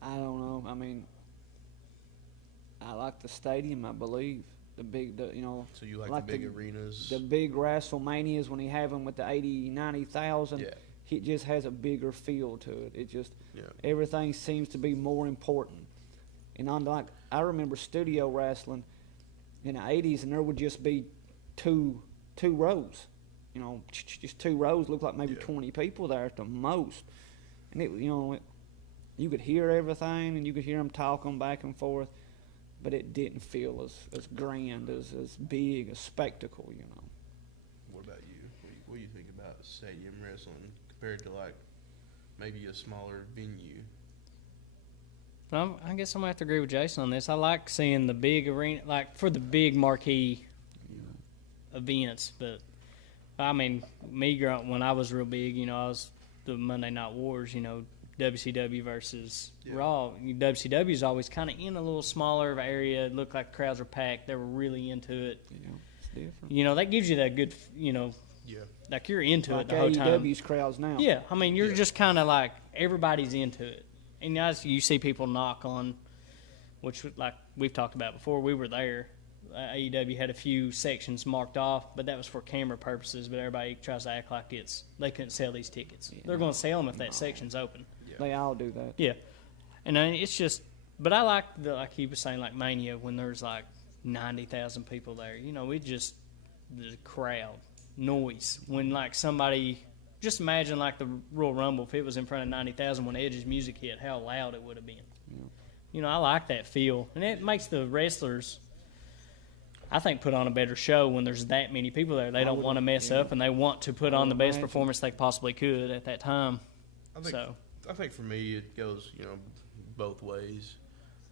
I don't know. I mean, I like the stadium, I believe. So you like the big arenas? The big WrestleManias when he have them with the 80, 90,000. Yeah. It just has a bigger feel to it. It just everything seems to be more important. And I remember studio wrestling in the 80s, and there would just be two rows. Just 2 rows. Looked like maybe 20 people there at the most. And you could hear everything, and you could hear them talking back and forth. But it didn't feel as grand, as big, a spectacle, What about you? What do you think about stadium wrestling compared to, maybe a smaller venue? I guess I'm going to have to agree with Jason on this. I like seeing the big arena, for the big marquee events. But, me when I was real big, I was the Monday Night Wars, WCW versus Raw. WCW is always kind of in a little smaller area. It looked like the crowds were packed. They were really into it. Yeah, it's different. That gives you that good, like you're into it the whole time. AEW's crowds now. Yeah, you're just kind of like everybody's into it. And as you see people knock on, which like we've talked about before, we were there. AEW had a few sections marked off, but that was for camera purposes. But everybody tries to act like they couldn't sell these tickets. Yeah, they're going to sell them if that section's open. Yeah. They all do that. Yeah, and it's just. But I like like he was saying, like Mania when there's like 90,000 people there. It just the crowd noise when like somebody. Just imagine like the Royal Rumble if it was in front of 90,000 when Edge's music hit, how loud it would have been. Yeah. I like that feel, and it makes the wrestlers. I think put on a better show when there's that many people there. They don't want to mess up, and they want to put on the best performance they possibly could at that time. I think for me it goes, both ways.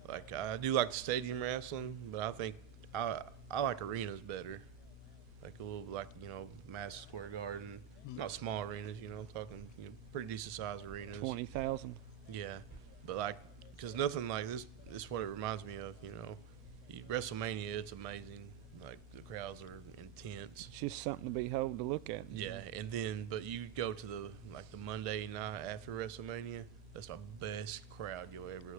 Like I do like the stadium wrestling, but I think I like arenas better. Like a little Madison Square Garden, not small arenas. I'm talking pretty decent sized arenas. 20,000. Yeah, but because nothing like this is what it reminds me of. WrestleMania, it's amazing. Like the crowds are intense. It's just something to behold to look at. Yeah, and then but you go to the Monday night after WrestleMania. That's my best crowd you'll ever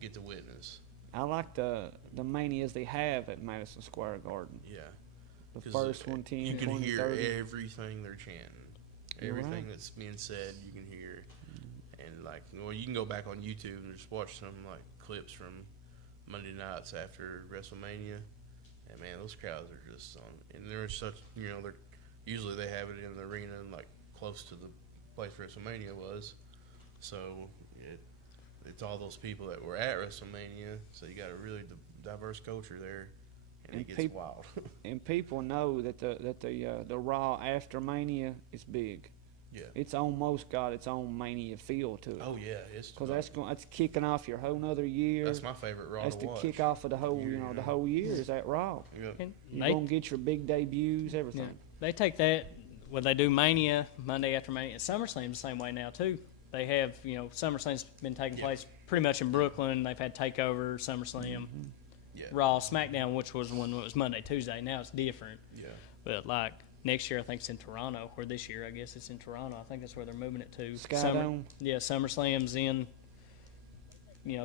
get to witness. I like the manias they have at Madison Square Garden. Yeah, the first one, 10, you can 20, hear 30. everything they're chanting, everything that's being said. You can hear, and you can go back on YouTube and just watch some clips from Monday nights after WrestleMania, and man, those crowds are just on. And they're such, they're usually they have it in the arena in close to the place WrestleMania was. So it's all those people that were at WrestleMania. So you got a really diverse culture there, and it gets wild. And people know that the Raw after Mania is big. Yeah, it's almost got its own Mania feel to it. Oh yeah, it's because that's kicking off your whole nother year. That's my favorite Raw. That's to watch. the kick off of the whole the whole year is that Raw. Yeah. You're gonna get your big debuts, everything. Yeah. They take that. Well, they do Mania Monday after Mania. SummerSlam's the same way now too. They have SummerSlam's been taking place pretty much in Brooklyn. They've had Takeover, SummerSlam, Raw, SmackDown, which was when it was Monday, Tuesday. Now it's different. Yeah. But like next year, I think it's in Toronto, or this year, I guess it's in Toronto. I think that's where they're moving it to. Skydome. SummerSlam's in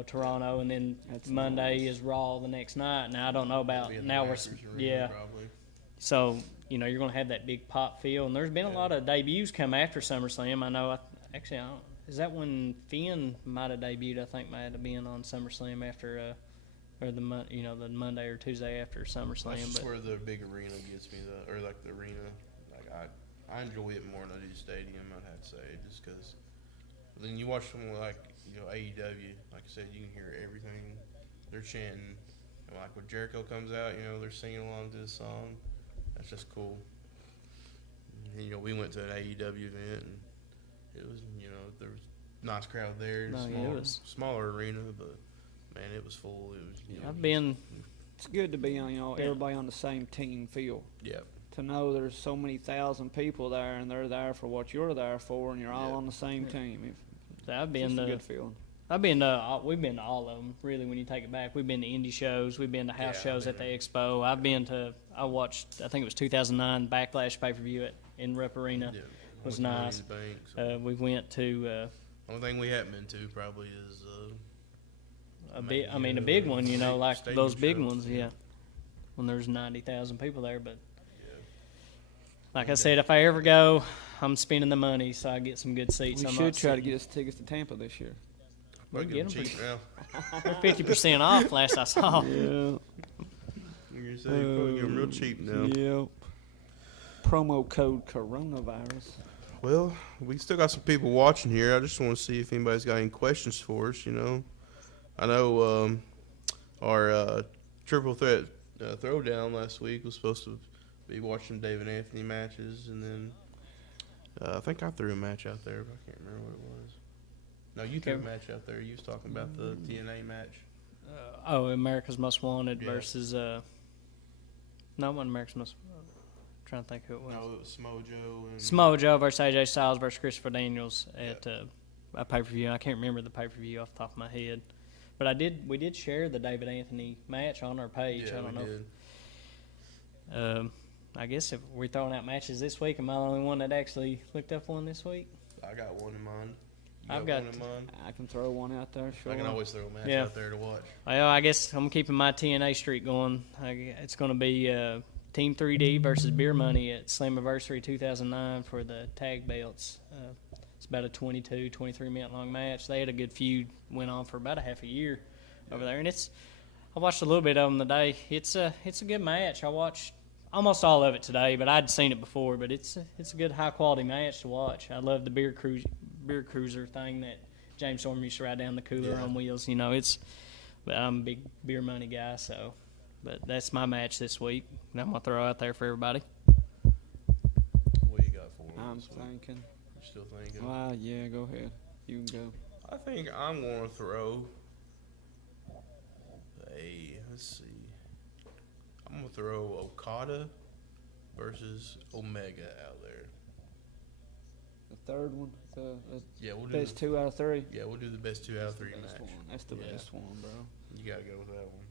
Toronto, and then Monday is Raw the next night. Now I don't know about now we're probably. So you're going to have that big pop feel, and there's been a lot of debuts come after SummerSlam. I know. Is that when Finn might have debuted? I think might have been on SummerSlam after, or the Monday or Tuesday after SummerSlam. That's just where the big arena gets me, or like the arena. Like I enjoy it more than I do stadium. I'd have to say, just because. Then you watch someone like AEW. Like I said, you can hear everything they're chanting. And like when Jericho comes out, they're singing along to his song. That's just cool. And, we went to an AEW event, and it was, there was a nice crowd there. Smaller arena, but man, it was full. It was. It's good to be on, everybody on the same team feel. Yeah. To know there's so many thousand people there, and they're there for what you're there for, and you're all on the same team. I've been a good feeling. We've been to all of them, really, when you take it back. We've been to indie shows. We've been to house shows at the Expo. I watched, I think it was 2009 Backlash pay-per-view in Rupp Arena. Yeah. It was nice. We went to... only thing we haven't been to probably is... a big one, like those big ones, when there's 90,000 people there. But like I said, if I ever go, I'm spending the money so I get some good seats. We should try to get us tickets to Tampa this year. We'll get them cheap now. They're 50% off last I saw. Yeah. You're saying you probably get them real cheap now. Yep. Promo code coronavirus. Well, we still got some people watching here. I just want to see if anybody's got any questions for us, I know our triple threat throwdown last week was supposed to be watching David Anthony matches, and then I think I threw a match out there, but I can't remember what it was. No, you threw a match out there. You was talking about the TNA match. America's Most Wanted versus not one America's Most. Trying to think who it was. No, it was Samoa Joe. Samoa Joe versus AJ Styles versus Christopher Daniels at a pay-per-view. I can't remember the pay-per-view off the top of my head, but we did share the David Anthony match on our page. Yeah, I don't know. Did. I guess if we're throwing out matches this week, am I the only one that actually looked up one this week? I got one in mind. I've got one in mind. I can throw one out there. Sure. I can always throw a match out there to watch. Well, I guess I'm keeping my TNA streak going. It's going to be Team 3D versus Beer Money at Slammiversary 2009 for the tag belts. It's about a 23 minute long match. They had a good feud, went on for about a half a year over there, and I watched a little bit of them today. It's a good match. I watched almost all of it today, but I'd seen it before. But it's a good high quality match to watch. I love the beer cruiser thing that James Storm used to ride down the cooler on wheels. But I'm a big Beer Money guy, so. But that's my match this week. And I'm gonna throw out there for everybody. What you got for me? I'm thinking. You're still thinking? Yeah, go ahead. You can go. I think I'm gonna throw. Let's see. I'm gonna throw Okada versus Omega out there. The third one. We'll do best 2 out of 3. Yeah, we'll do the best 2 out of 3 match. That's the best one, bro. You gotta go with that one.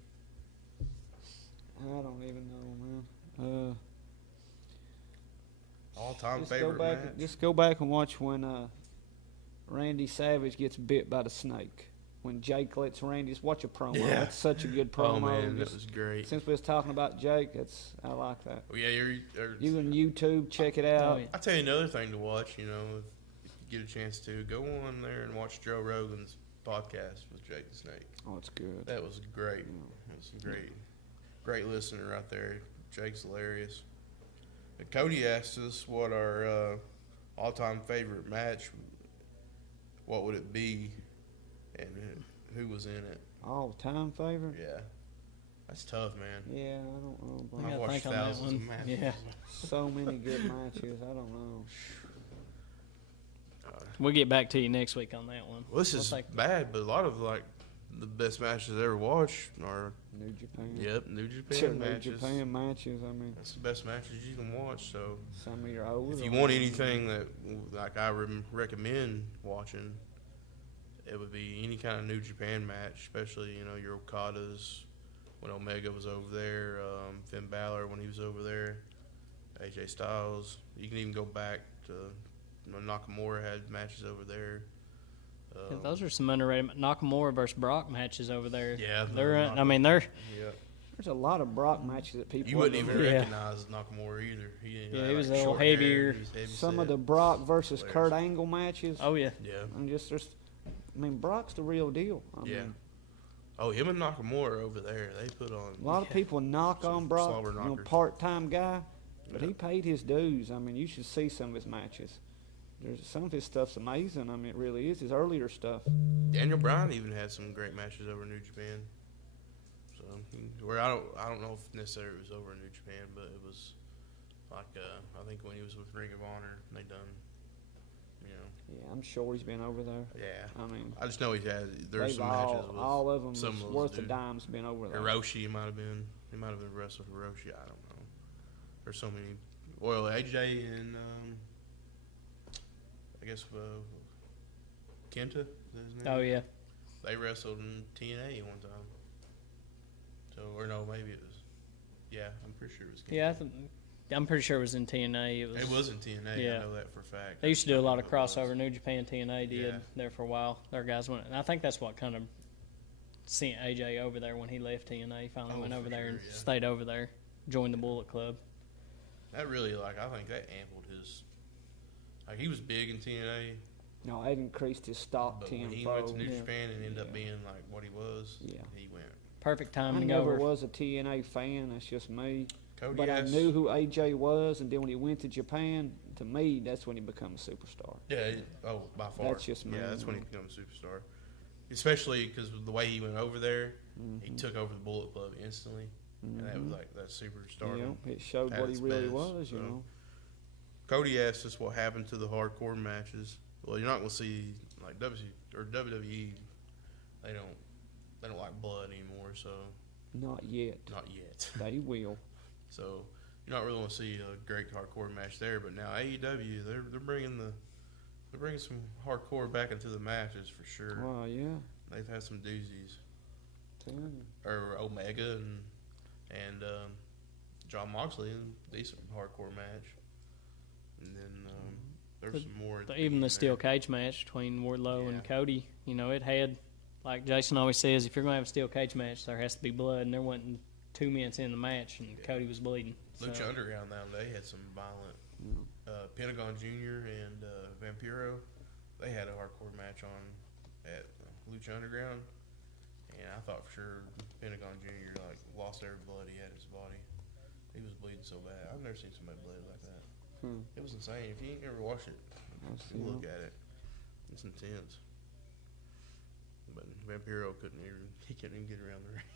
I don't even know, man. All-time favorite match. Just go back and watch when Randy Savage gets bit by the snake. When Jake lets Randy, just watch a promo. Yeah. That's such a good promo. Oh man, that was great. Since we was talking about Jake, I like that. Oh, yeah, you can YouTube, check it out. I'll tell you another thing to watch. If you get a chance to, go on there and watch Joe Rogan's podcast with Jake the Snake. Oh, it's good. That was great. It was great listener right there. Jake's hilarious. And Cody asked us what our all-time favorite match, what would it be, and who was in it? All-time favorite? Yeah. That's tough, man. Yeah, I don't know. But I've watched thousands of matches. Yeah. so many good matches. I don't know. We'll get back to you next week on that one. Well, this is bad, but a lot of, like, the best matches I ever watched are New Japan. Yep, New Japan matches. New Japan matches. I mean, that's the best matches you can watch. So, some of your old. If you want anything that, like, I recommend watching, it would be any kind of New Japan match, especially your Okadas when Omega was over there, Finn Balor when he was over there, AJ Styles. You can even go back to Nakamura had matches over there. Yeah, those are some underrated Nakamura versus Brock matches over there. Yeah, they're. Yeah. There's a lot of Brock matches that people. You wouldn't even recognize Nakamura either. He was a little heavier. Some of the Brock versus Kurt Angle matches. Oh yeah. Yeah. Brock's the real deal. I mean, oh, him and Nakamura over there, they put on. A lot of people knock on Brock, part-time guy, but he paid his dues. I mean, you should see some of his matches. Some of his stuff's amazing. I mean, it really is. His earlier stuff. Daniel Bryan even had some great matches over New Japan. So, where I don't know if necessarily it was over in New Japan, but it was like I think when he was with Ring of Honor, they done. Yeah, I'm sure he's been over there. Yeah. I mean, I just know he's had. There's some matches with all of them some was of worth dudes. a dime's been over there. Hiroshi might have been. He might have been wrestled Hiroshi. I don't know. There's so many. Well, AJ and I guess Kenta. Is his name? Oh yeah. They wrestled in TNA one time. So, or no, maybe it was. Yeah, I'm pretty sure it was Kenta. Yeah, I'm pretty sure it was in TNA. It was in TNA. Yeah. I know that for a fact. They used to do a lot of crossover. New Japan TNA did there for a while. Their guys went, and I think that's what kind of sent AJ over there when he left TNA. He finally went over there and stayed over there, joined the Bullet Club. That really, I think that ampled his. He was big in TNA. No, it increased his stock tenfold. When he went to New Japan and ended up being like what he was, he went. Perfect timing. I never was a TNA fan. That's just me. Cody but I knew who AJ was, and then when he went to Japan, to me, that's when he became a superstar. Yeah, by far. That's just me. Yeah, that's when he became a superstar. Especially because the way he went over there, he took over the Bullet Club instantly, and that was like that superstar. Yeah, it showed what he really was, you know. Cody asked us what happened to the hardcore matches. Well, you're not going to see like WWE. They don't like blood anymore, so. Not yet. Not yet. They will. So you're not really going to see a great hardcore match there. But now AEW, they're bringing some hardcore back into the matches for sure. Wow, yeah. They've had some doozies. Or Omega and John Moxley in a decent hardcore match. And then there's some more. Even the steel cage match between Wardlow and Cody, it had, like Jason always says, if you're going to have a steel cage match, there has to be blood, and there wasn't 2 minutes in the match, and Cody was bleeding. Lucha Underground they had some violent. Pentagon Jr. and Vampiro, they had a hardcore match on at Lucha Underground, and I thought for sure Pentagon Jr. lost every blood he had in his body. He was bleeding so bad. I've never seen somebody bleed like that. It was insane. If you ain't ever watched it, look at it. It's intense. But Vampiro couldn't even get around the ring.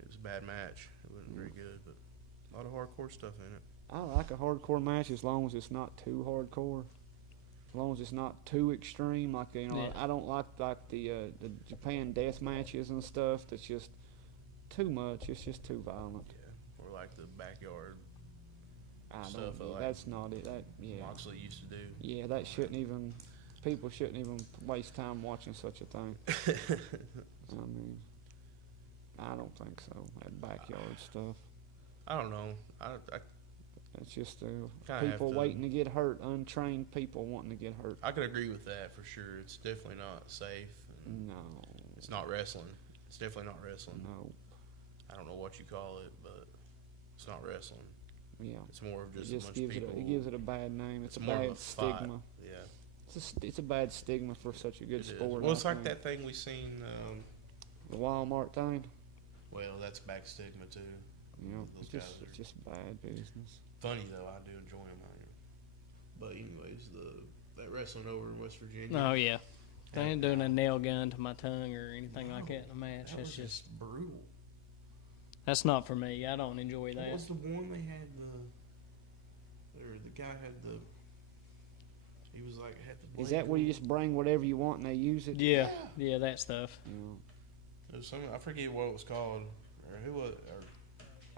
It was a bad match. It wasn't very good, but a lot of hardcore stuff in it. I like a hardcore match as long as it's not too hardcore. As long as it's not too extreme. I don't like the Japan death matches and stuff. That's just too much. It's just too violent. Yeah, or like the backyard. That's not it. Moxley used to do. Yeah, that shouldn't even. People shouldn't even waste time watching such a thing. I mean, I don't think so. That backyard stuff. I don't know. It's just people waiting to get hurt, untrained people wanting to get hurt. I could agree with that for sure. It's definitely not safe. No. It's not wrestling. It's definitely not wrestling. No. I don't know what you call it, but it's not wrestling. Yeah. It's more of just a bunch gives of people. It gives it a bad name. It's a more bad of a stigma. fight. Yeah. It's a bad stigma for such a good sport. Well, it's like that thing we seen. The Walmart thing. Well, that's back stigma too. It's just bad business. Funny though, I do enjoy them. But anyways, that wrestling over in West Virginia. Oh yeah, they ain't doing a nail gun to my tongue or anything like that in a match. That It's was just brutal. that's not for me. I don't enjoy that. What was the one they had the guy had he was like had the. Is that where you just bring whatever you want and they use it? Yeah, that stuff. It was some, I forget what it was called, or who was,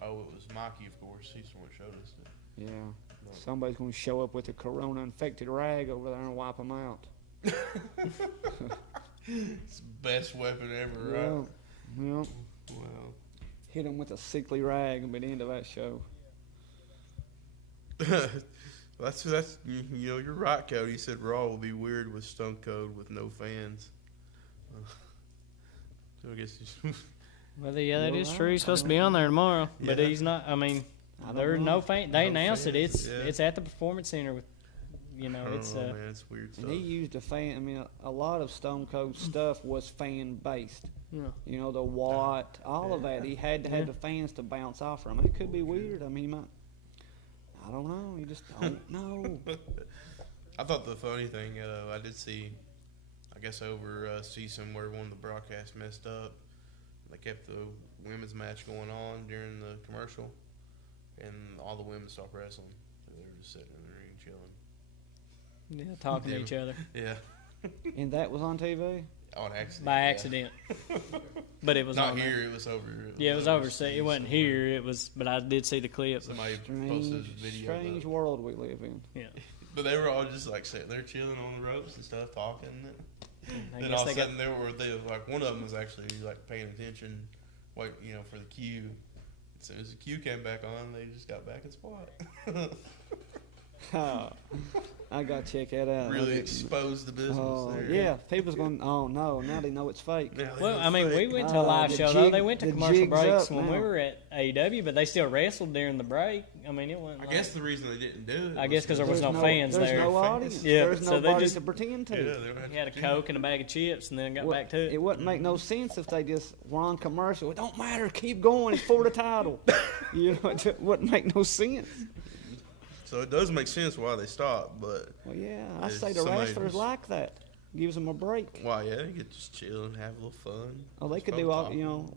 it was Mikey, of course. He's the one that showed us that. Yeah. Somebody's going to show up with a corona-infected rag over there and wipe them out. It's the best weapon ever, right? Yeah. Well. Hit them with a sickly rag and be the end of that show. that's you're right, Cody. You said Raw will be weird with Stone Cold with no fans. So I guess Well, yeah, that is true. He's supposed to be on there tomorrow, but he's not. I mean, there's no fan. They announced it. It's at the Performance Center with, it's. Man, it's weird stuff. And he used a fan. I mean, a lot of Stone Cold stuff was fan based. Yeah. The Watt, all of that. He had to have the fans to bounce off from. It could be weird. I mean, he might. I don't know. You just don't know. I thought the funny thing, I did see, I guess over season where one of the broadcasts messed up. They kept the women's match going on during the commercial, and all the women stopped wrestling. They were just sitting in the ring chilling. Yeah, talking to each other. Yeah. And that was on TV? On accident. By accident. But it was not on here. there. It was over. It was overseas. It wasn't here. It was, but I did see the clip. Somebody posted a video. Strange world we live in. Yeah. But they were all just like sitting there chilling on the ropes and stuff, talking. Then all of a sudden, they were like one of them was actually like paying attention, for the cue. As soon as the cue came back on, they just got back in spot. I got to check that out. Really exposed the business there. Yeah, people's going, oh no, now they know it's fake. Well, I mean, we went to a live show, though. They went to commercial breaks when we were at AEW, but they still wrestled during the break. I mean, it wasn't I guess the reason they didn't do it I guess because there was no fans there. There's no audience. Yeah, There's so nobody they to pretend to. Yeah, He had a Coke and a bag of chips and then got back to it. It wouldn't make no sense if they just were on commercial. It don't matter. Keep going. It's for the title. It wouldn't make no sense. So it does make sense why they stopped, but... Well, yeah, I say the wrestlers like that. Gives them a break. Why, yeah, they could just chill and have a little fun. Oh, they could do all,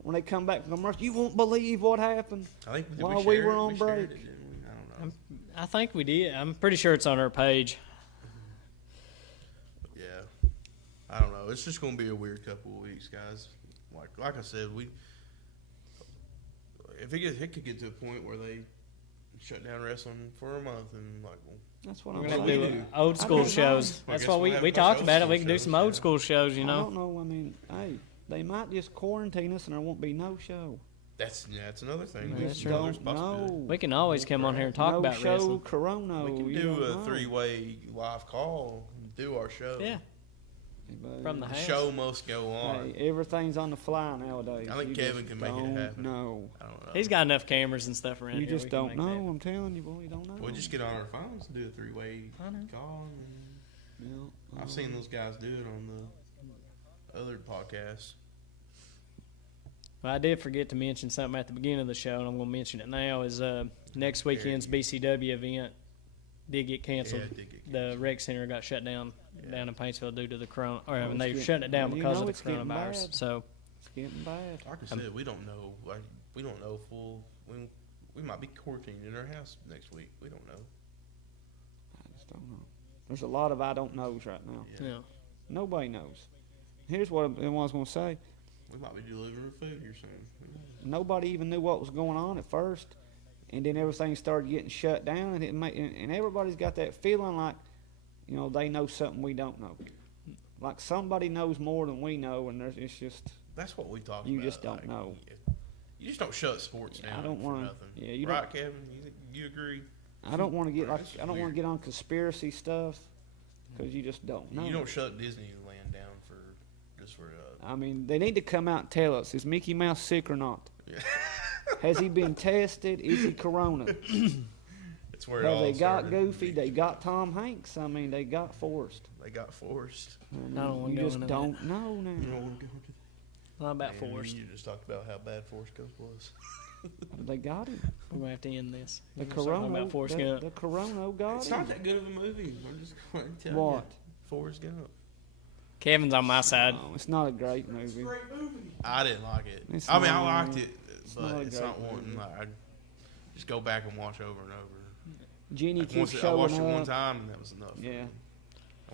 when they come back from commercial, you won't believe what happened while we were on break. I don't know. I think we did. I'm pretty sure it's on our page. Yeah. I don't know. It's just going to be a weird couple of weeks, guys. Like I said, it could get to a point where they shut down wrestling for a month and that's what we're I'm gonna saying. do old school shows. That's why we talked about it. We can do some old school shows, I don't know. I mean, hey, they might just quarantine us and there won't be no show. That's another thing. We just don't know. We can always come on here and talk about show, wrestling. Corona. We can do a three-way live call and do our show. Yeah. From the The house. show must go on. Hey, everything's on the fly nowadays. I think Kevin can make it happen. No. I don't know. He's got enough cameras and stuff around You here. just we can don't make know. that. I'm telling you, boy, you don't know. We'll just get on our phones and do a three-way call. I've seen those guys do it on the other podcasts. Well, I did forget to mention something at the beginning of the show, and I'm going to mention it now, is next weekend's BCW event did get canceled. Yeah, it did get The rec center got shut down down in Paintsville due to the corona. They shut it down because of the coronavirus. Bad. So it's getting bad. Like I said, we don't know. We don't know full. We might be quarantined in our house next week. We don't know. I just don't know. There's a lot of I don't knows right now. yeah. Nobody knows. Here's what I was going to say. We might be delivering food here soon. Nobody even knew what was going on at first, and then everything started getting shut down, and everybody's got that feeling like, they know something we don't know. Like somebody knows more than we know, and it's just That's what we talk about. you just don't know. You just don't shut sports down. I don't for want to. nothing. Yeah, you right, don't. Kevin? You agree? I don't want to get I don't want weird. to get on conspiracy stuff because you just don't know. You don't shut Disneyland down for. I mean, they need to come out and tell us: is Mickey Mouse sick or not? Yeah. Has he been tested? Is he corona? It's where it Well, all they got started. Goofy. They got Tom Hanks. I mean, they got Forrest. They got forced. I don't wanna you go just into don't know now. Not about And Forrest. You just talked about how bad Forrest Gump was. They got him. We're going to have to end this. The We're gonna start talking Corona. about Forrest Gump. The Corona got It's him. not that good of a movie. I'm just going to tell What? you. Forrest Gump. Kevin's on my side. No, it's not a great movie. I didn't like it. It's I not- liked it, but not a it's great not one movie. like I just go back and watch over and over. Jenny Like, keeps I watched it showing one up. time and that was enough. for Yeah. me.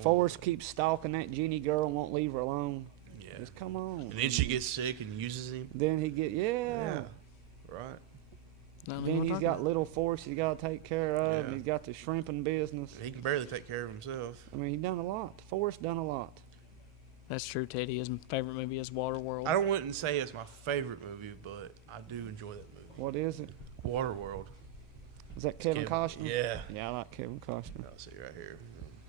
Forrest keeps stalking that Jenny girl and won't leave her alone. Yeah. Just come on. And then she gets sick and uses him. Then he get Right. Then he's got little Forrest he's got to take care of, Yeah. and he's got the shrimping business. He can barely take care of himself. I mean, he's done a lot. Forrest done a lot. That's true, Teddy. His favorite movie is Waterworld. I wouldn't say it's my favorite movie, but I do enjoy that movie. What is it? Waterworld. Is that Kevin Costner? Yeah. Yeah, I like Kevin Costner. I'll see right here.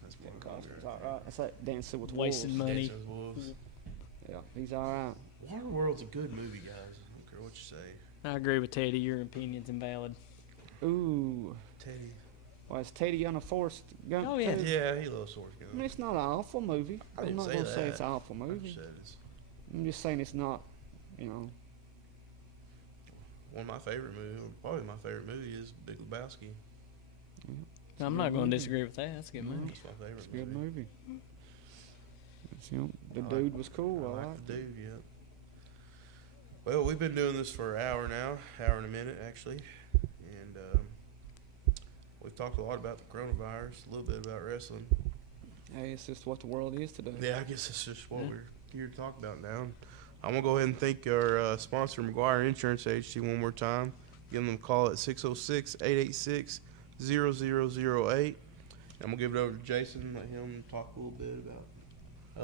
That's Kevin one of Costner's them. all right. That's like Dancing with Wasted Wolves. money. Dancing with Wolves. Yeah, he's all right. Waterworld's a good movie, guys. I don't care what you say. I agree with Teddy. Your opinion's invalid. Ooh. Teddy. Why is Teddy on a Forrest Gump? Oh, yeah. too? Yeah, he loves Forrest Gump. I mean, it's not an awful movie. I I'm didn't not say going to say that. it's an awful I movie. just said it's I'm just saying it's not, you know. one of my favorite movies. Probably my favorite movie is Big Lebowski. I'm not going to disagree with that. That's a good movie. That's my favorite It's a good movie. movie. It's, you know, the I like- dude was cool. I I like liked the it. dude, yep. Well, we've been doing this for an hour now, hour and a minute actually, and we've talked a lot about the coronavirus, a little bit about wrestling. Hey, it's just what the world is today. Yeah, I guess that's just what we're here to talk about now. I'm gonna go ahead and thank our sponsor, McGuire Insurance Agency, one more time. Give them a call at 606-886-0008. I'm gonna give it over to Jason and let him talk a little bit about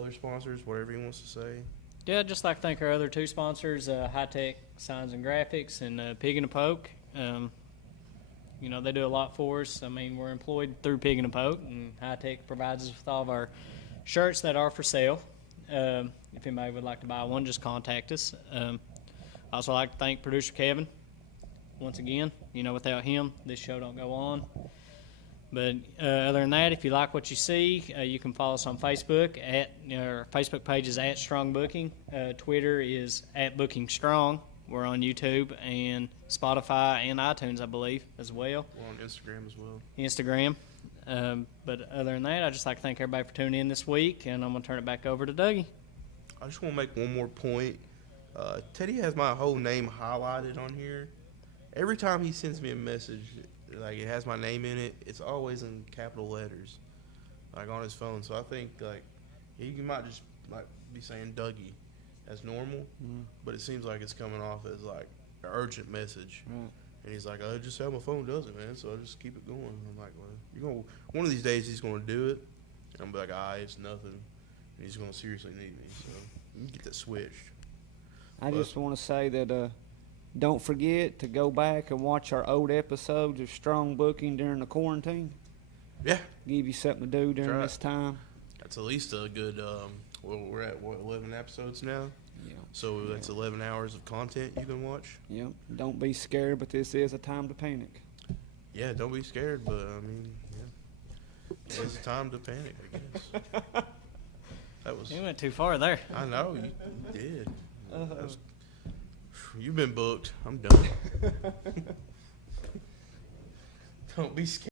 other sponsors, whatever he wants to say. Yeah, I'd just like to thank our other two sponsors, High Tech Signs and Graphics and Pig and a Poke. You know, they do a lot for us. I mean, we're employed through Pig and a Poke, and High Tech provides us with all of our shirts that are for sale. If anybody would like to buy one, just contact us. I also like to thank producer Kevin once again. You know, without him, this show don't go on. But other than that, if you like what you see, you can follow us on Facebook. Our Facebook page is at Strong Booking. Twitter is at Booking Strong. We're on YouTube and Spotify and iTunes, I believe, as well. We're on Instagram as well. Instagram. But other than that, I'd just like to thank everybody for tuning in this week, and I'm going to turn it back over to Dougie. I just want to make one more point. Teddy has my whole name highlighted on here. Every time he sends me a message, like it has my name in it, it's always in capital letters, like on his phone. So I think like he might just like be saying Dougie as normal, but it seems like it's coming off as like an urgent message. Right. And he's like, "I just how my phone does it, man. So I just keep it going." I'm like, "Well, you're gonna one of these days he's gonna do it." And I'm like, it's nothing. And he's gonna seriously need me, so you can get that switched. I just want to say that don't forget to go back and watch our old episodes of Strong Booking during the quarantine. Yeah, Give you something to do during right. this time. that's at least a good. Well, we're at 11 episodes now, Yeah. so that's 11 hours of content you can watch. Yep. Don't be scared, but this is a time to panic. Yeah, don't be scared, but I mean, yeah, it's time to panic, I guess. That was. You went too far there. I know you did. That was, you've been booked. I'm done. Don't be scared.